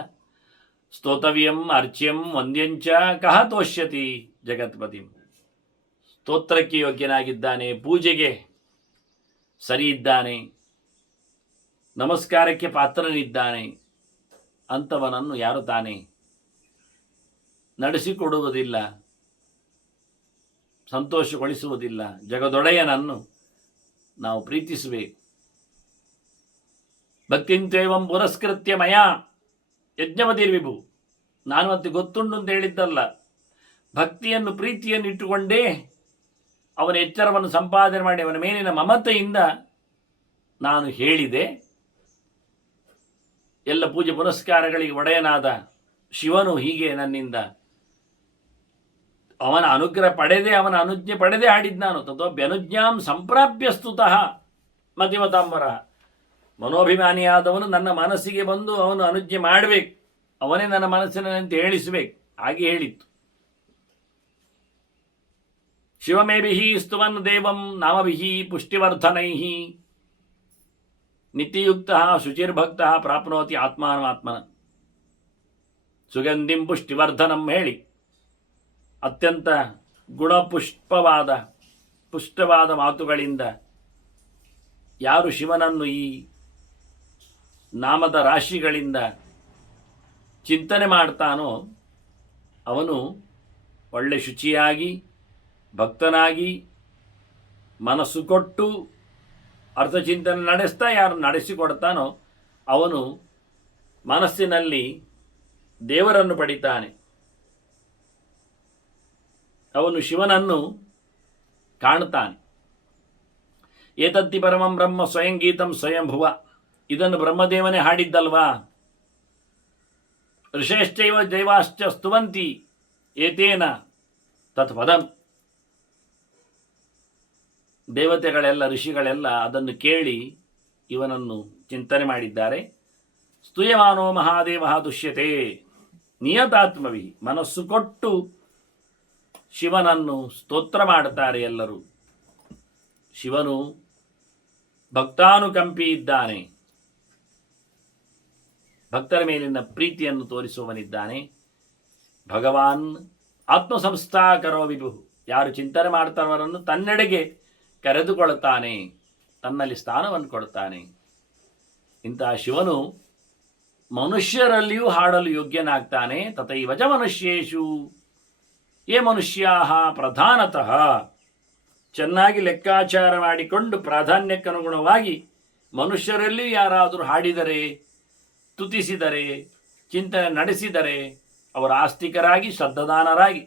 ಸ್ತೋತವ್ಯಂ ಅರ್ಚ್ಯಂ ವಂದ್ಯಂಚ ಕಹ ತೋಷ್ಯತಿ ಜಗತ್ಪತಿ. ಸ್ತೋತ್ರಕ್ಕೆ ಯೋಗ್ಯನಾಗಿದ್ದಾನೆ, ಪೂಜೆಗೆ ಸರಿ ಇದ್ದಾನೆ, ನಮಸ್ಕಾರಕ್ಕೆ ಪಾತ್ರನಿದ್ದಾನೆ ಅಂಥವನನ್ನು ಯಾರು ತಾನೇ ನಡೆಸಿಕೊಡುವುದಿಲ್ಲ, ಸಂತೋಷಗೊಳಿಸುವುದಿಲ್ಲ. ಜಗದೊಡೆಯನನ್ನು ನಾವು ಪ್ರೀತಿಸಬೇಕು. ಭಕ್ತಿಂತೇವಂ ಪುರಸ್ಕೃತ್ಯ ಮಯ ಯಜ್ಞವತಿರ್ವಿಭು. ನಾನು ಮತ್ತೆ ಗೊತ್ತುಂಡು ಅಂತ ಹೇಳಿದ್ದಲ್ಲ, ಭಕ್ತಿಯನ್ನು ಪ್ರೀತಿಯನ್ನು ಇಟ್ಟುಕೊಂಡೇ ಅವನ ಎಚ್ಚರವನ್ನು ಸಂಪಾದನೆ ಮಾಡಿ ಅವನ ಮೇಲಿನ ಮಮತೆಯಿಂದ ನಾನು ಹೇಳಿದೆ. ಎಲ್ಲ ಪೂಜೆ ಪುನಸ್ಕಾರಗಳಿಗೆ ಒಡೆಯನಾದ ಶಿವನು ಹೀಗೆ ನನ್ನಿಂದ ಅವನ ಅನುಗ್ರಹ ಪಡೆದೇ, ಅವನ ಅನುಜ್ಞೆ ಪಡೆದೇ ಆಡಿದ್ದು ನಾನು. ತಥೋಪ್ಯನುಜ್ಞಾಂ ಸಂಪ್ರಾಪ್ಯ ಸ್ತುತಃ ಮತಿಮತಾಂಬರ. ಮನೋಭಿಮಾನಿಯಾದವನು ನನ್ನ ಮನಸ್ಸಿಗೆ ಬಂದು ಅವನು ಅನುಜ್ಞೆ ಮಾಡಬೇಕು, ಅವನೇ ನನ್ನ ಮನಸ್ಸಿನಂತೆ ಹೇಳಿಸಬೇಕು. ಹಾಗೆ ಹೇಳಿತ್ತು. ಶಿವಮೇಭಿಃ ಸ್ತುವನ್ ದೇವಂ ನಾಮಭಿಃ ಪುಷ್ಟಿವರ್ಧನೈಃ ನಿತ್ಯಯುಕ್ತಃ ಶುಚಿರ್ಭಕ್ತಃ ಪ್ರಾಪ್ನೋತಿ ಆತ್ಮಾನಮಾತ್ಮನ. ಸುಗಂಧಿಂ ಪುಷ್ಟಿವರ್ಧನಂ ಹೇಳಿ ಅತ್ಯಂತ ಪುಷ್ಟವಾದ ಮಾತುಗಳಿಂದ ಯಾರು ಶಿವನನ್ನು ಈ ನಾಮದ ರಾಶಿಗಳಿಂದ ಚಿಂತನೆ ಮಾಡ್ತಾನೋ ಅವನು ಒಳ್ಳೆ ಶುಚಿಯಾಗಿ, ಭಕ್ತನಾಗಿ, ಮನಸ್ಸು ಕೊಟ್ಟು ಅರ್ಥಚಿಂತನೆ ನಡೆಸ್ತಾ ಯಾರು ನಡೆಸಿಕೊಡ್ತಾನೋ ಅವನು ಮನಸ್ಸಿನಲ್ಲಿ ದೇವರನ್ನು ಪಡಿತಾನೆ. ಅವನು ಶಿವನನ್ನು ಕಾಣ್ತಾನೆ. ಏತತ್ತಿ ಪರಮಂ ಬ್ರಹ್ಮ ಸ್ವಯಂ ಗೀತಂ ಸ್ವಯಂಭುವ. ಇದನ್ನು ಬ್ರಹ್ಮದೇವನೇ ಹಾಡಿದ್ದಲ್ವಾ? ಋಷೇಶ್ಚೈವ ದೈವಾಶ್ಚ ಸ್ತುವಂತಿ ಏತೇನ ತತ್ಪದಂ. ದೇವತೆಗಳೆಲ್ಲ, ಋಷಿಗಳೆಲ್ಲ ಅದನ್ನು ಕೇಳಿ ಇವನನ್ನು ಚಿಂತನೆ ಮಾಡಿದ್ದಾರೆ. ಸ್ತೂಯಮಾನೋ ಮಹಾದೇವ ದುಷ್ಯತೆ ನಿಯತಾತ್ಮವಿ, ಮನಸ್ಸು ಕೊಟ್ಟು ಶಿವನನ್ನು ಸ್ತೋತ್ರ ಮಾಡುತ್ತಾರೆ ಎಲ್ಲರೂ. ಶಿವನು ಭಕ್ತಾನುಕಂಪಿ ಇದ್ದಾನೆ, ಭಕ್ತರ ಮೇಲಿನ ಪ್ರೀತಿಯನ್ನು ತೋರಿಸುವವನಿದ್ದಾನೆ. ಭಗವಾನ್ ಆತ್ಮಸಂಸ್ಥಾಕರೋ ವಿಭು, ಯಾರು ಚಿಂತನೆ ಮಾಡ್ತಾರವರನ್ನು ತನ್ನೆಡೆಗೆ ಕರೆದುಕೊಳ್ಳುತ್ತಾನೆ, ತನ್ನಲ್ಲಿ ಸ್ಥಾನವನ್ನು ಕೊಡುತ್ತಾನೆ. ಇಂತಹ ಶಿವನು ಮನುಷ್ಯರಲ್ಲಿಯೂ ಹಾಡಲು ಯೋಗ್ಯನಾಗ್ತಾನೆ. ತಥೈವಚ ಮನುಷ್ಯೇಷು, ಯೇ ಮನುಷ್ಯಾ ಪ್ರಧಾನತಃ, ಚೆನ್ನಾಗಿ ಲೆಕ್ಕಾಚಾರ ಮಾಡಿಕೊಂಡು ಪ್ರಾಧಾನ್ಯಕ್ಕನುಗುಣವಾಗಿ ಮನುಷ್ಯರಲ್ಲಿ ಯಾರಾದರೂ ಹಾಡಿದರೆ, ಸ್ತುತಿಸಿದರೆ, ಚಿಂತನೆ ನಡೆಸಿದರೆ ಅವರ ಆಸ್ತಿಕರಾಗಿ ಶ್ರದ್ಧದಾನರಾಗಿ,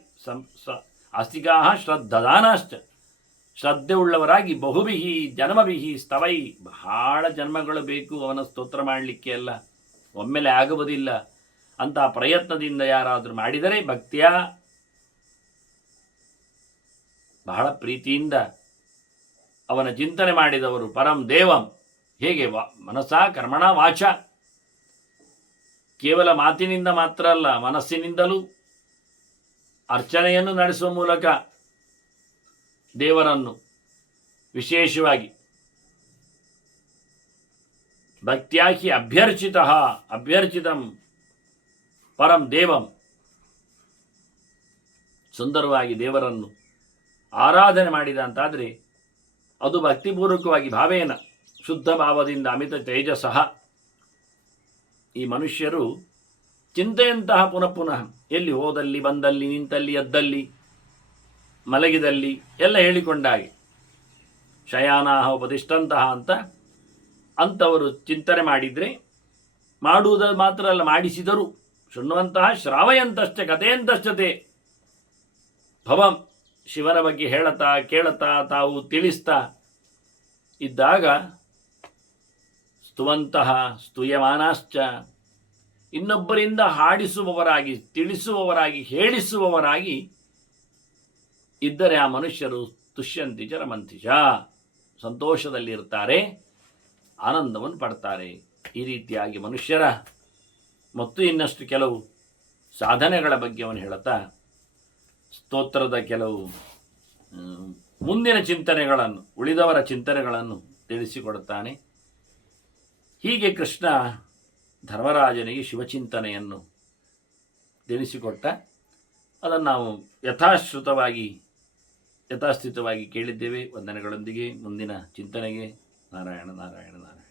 ಆಸ್ತಿಕಾ ಶ್ರದ್ಧದಾನಶ್ಚ, ಶ್ರದ್ಧೆ ಉಳ್ಳವರಾಗಿ ಬಹುಬಿಹಿ ಜನ್ಮಬಿಹಿ ಸ್ತವೈ, ಬಹಳ ಜನ್ಮಗಳು ಬೇಕು ಅವನ ಸ್ತೋತ್ರ ಮಾಡಲಿಕ್ಕೆ, ಎಲ್ಲ ಒಮ್ಮೆಲೆ ಆಗುವುದಿಲ್ಲ. ಅಂತಹ ಪ್ರಯತ್ನದಿಂದ ಯಾರಾದರೂ ಮಾಡಿದರೆ ಭಕ್ತಿಯ ಬಹಳ ಪ್ರೀತಿಯಿಂದ ಅವನ ಚಿಂತನೆ ಮಾಡಿದವರು ಪರಂ ದೇವಂ, ಹೇಗೆ ಮನಸ ಕರ್ಮಣ ವಾಚ, ಕೇವಲ ಮಾತಿನಿಂದ ಮಾತ್ರ ಅಲ್ಲ, ಮನಸ್ಸಿನಿಂದಲೂ ಅರ್ಚನೆಯನ್ನು ನಡೆಸುವ ಮೂಲಕ ದೇವರನ್ನು ವಿಶೇಷವಾಗಿ ಭಕ್ತ್ಯಾಹಿ ಅಭ್ಯರ್ಚಿತಂ ಪರಂ ದೇವಂ, ಸುಂದರವಾಗಿ ದೇವರನ್ನು ಆರಾಧನೆ ಮಾಡಿದ ಅಂತಾದರೆ ಅದು ಭಕ್ತಿಪೂರ್ವಕವಾಗಿ ಭಾವೇನ ಶುದ್ಧ ಭಾವದಿಂದ ಅಮಿತ ತೇಜಸಃ. ಈ ಮನುಷ್ಯರು ಚಿಂತೆಯಂತಹ ಪುನಃ ಪುನಃ ಎಲ್ಲಿ ಹೋದಲ್ಲಿ ಬಂದಲ್ಲಿ ನಿಂತಲ್ಲಿ ಎದ್ದಲ್ಲಿ ಮಲಗಿದಲ್ಲಿ ಎಲ್ಲ ಹೇಳಿಕೊಂಡಾಗೆ ಶಯಾನಾಹ ಉಪದಿಷ್ಟಂತಹ ಅಂಥವರು ಚಿಂತನೆ ಮಾಡಿದರೆ, ಮಾಡುವುದು ಮಾತ್ರ ಅಲ್ಲ ಮಾಡಿಸಿದರು ಶೃಣ್ವಂತಹ ಶ್ರಾವಯಂತಶ್ಚ ಕಥೆಯಂತಶ್ಚತೆ ಭವಂ, ಶಿವನ ಬಗ್ಗೆ ಹೇಳತಾ ಕೇಳತಾ ತಾವು ತಿಳಿಸ್ತಾ ಇದ್ದಾಗ ಸ್ತುವಂತಹ ಸ್ತೂಯಮಾನಾಶ್ಚ, ಇನ್ನೊಬ್ಬರಿಂದ ಹಾಡಿಸುವವರಾಗಿ, ತಿಳಿಸುವವರಾಗಿ, ಹೇಳಿಸುವವರಾಗಿ ಇದ್ದರೆ ಆ ಮನುಷ್ಯರು ತುಷ್ಯಂತಿ ಚ ರಮಂತಿ ಚ, ಸಂತೋಷದಲ್ಲಿರ್ತಾರೆ, ಆನಂದವನ್ನು ಪಡ್ತಾರೆ. ಈ ರೀತಿಯಾಗಿ ಮನುಷ್ಯರ ಮತ್ತು ಇನ್ನಷ್ಟು ಕೆಲವು ಸಾಧನೆಗಳ ಬಗ್ಗೆ ಅವನು ಹೇಳುತ್ತಾ ಸ್ತೋತ್ರದ ಕೆಲವು ಮುಂದಿನ ಚಿಂತನೆಗಳನ್ನು, ಉಳಿದವರ ಚಿಂತನೆಗಳನ್ನು ತಿಳಿಸಿಕೊಡುತ್ತಾನೆ. ಹೀಗೆ ಕೃಷ್ಣ ಧರ್ಮರಾಜನಿಗೆ ಶಿವಚಿಂತನೆಯನ್ನು ತಿಳಿಸಿಕೊಟ್ಟ. ಅದನ್ನು ನಾವು ಯಥಾಸ್ಥಿತವಾಗಿ ಕೇಳಿದ್ದೇವೆ. ವಂದನೆಗಳೊಂದಿಗೆ ಮುಂದಿನ ಚಿಂತನೆಗೆ ನಾರಾಯಣ ನಾರಾಯಣ ನಾರಾಯಣ.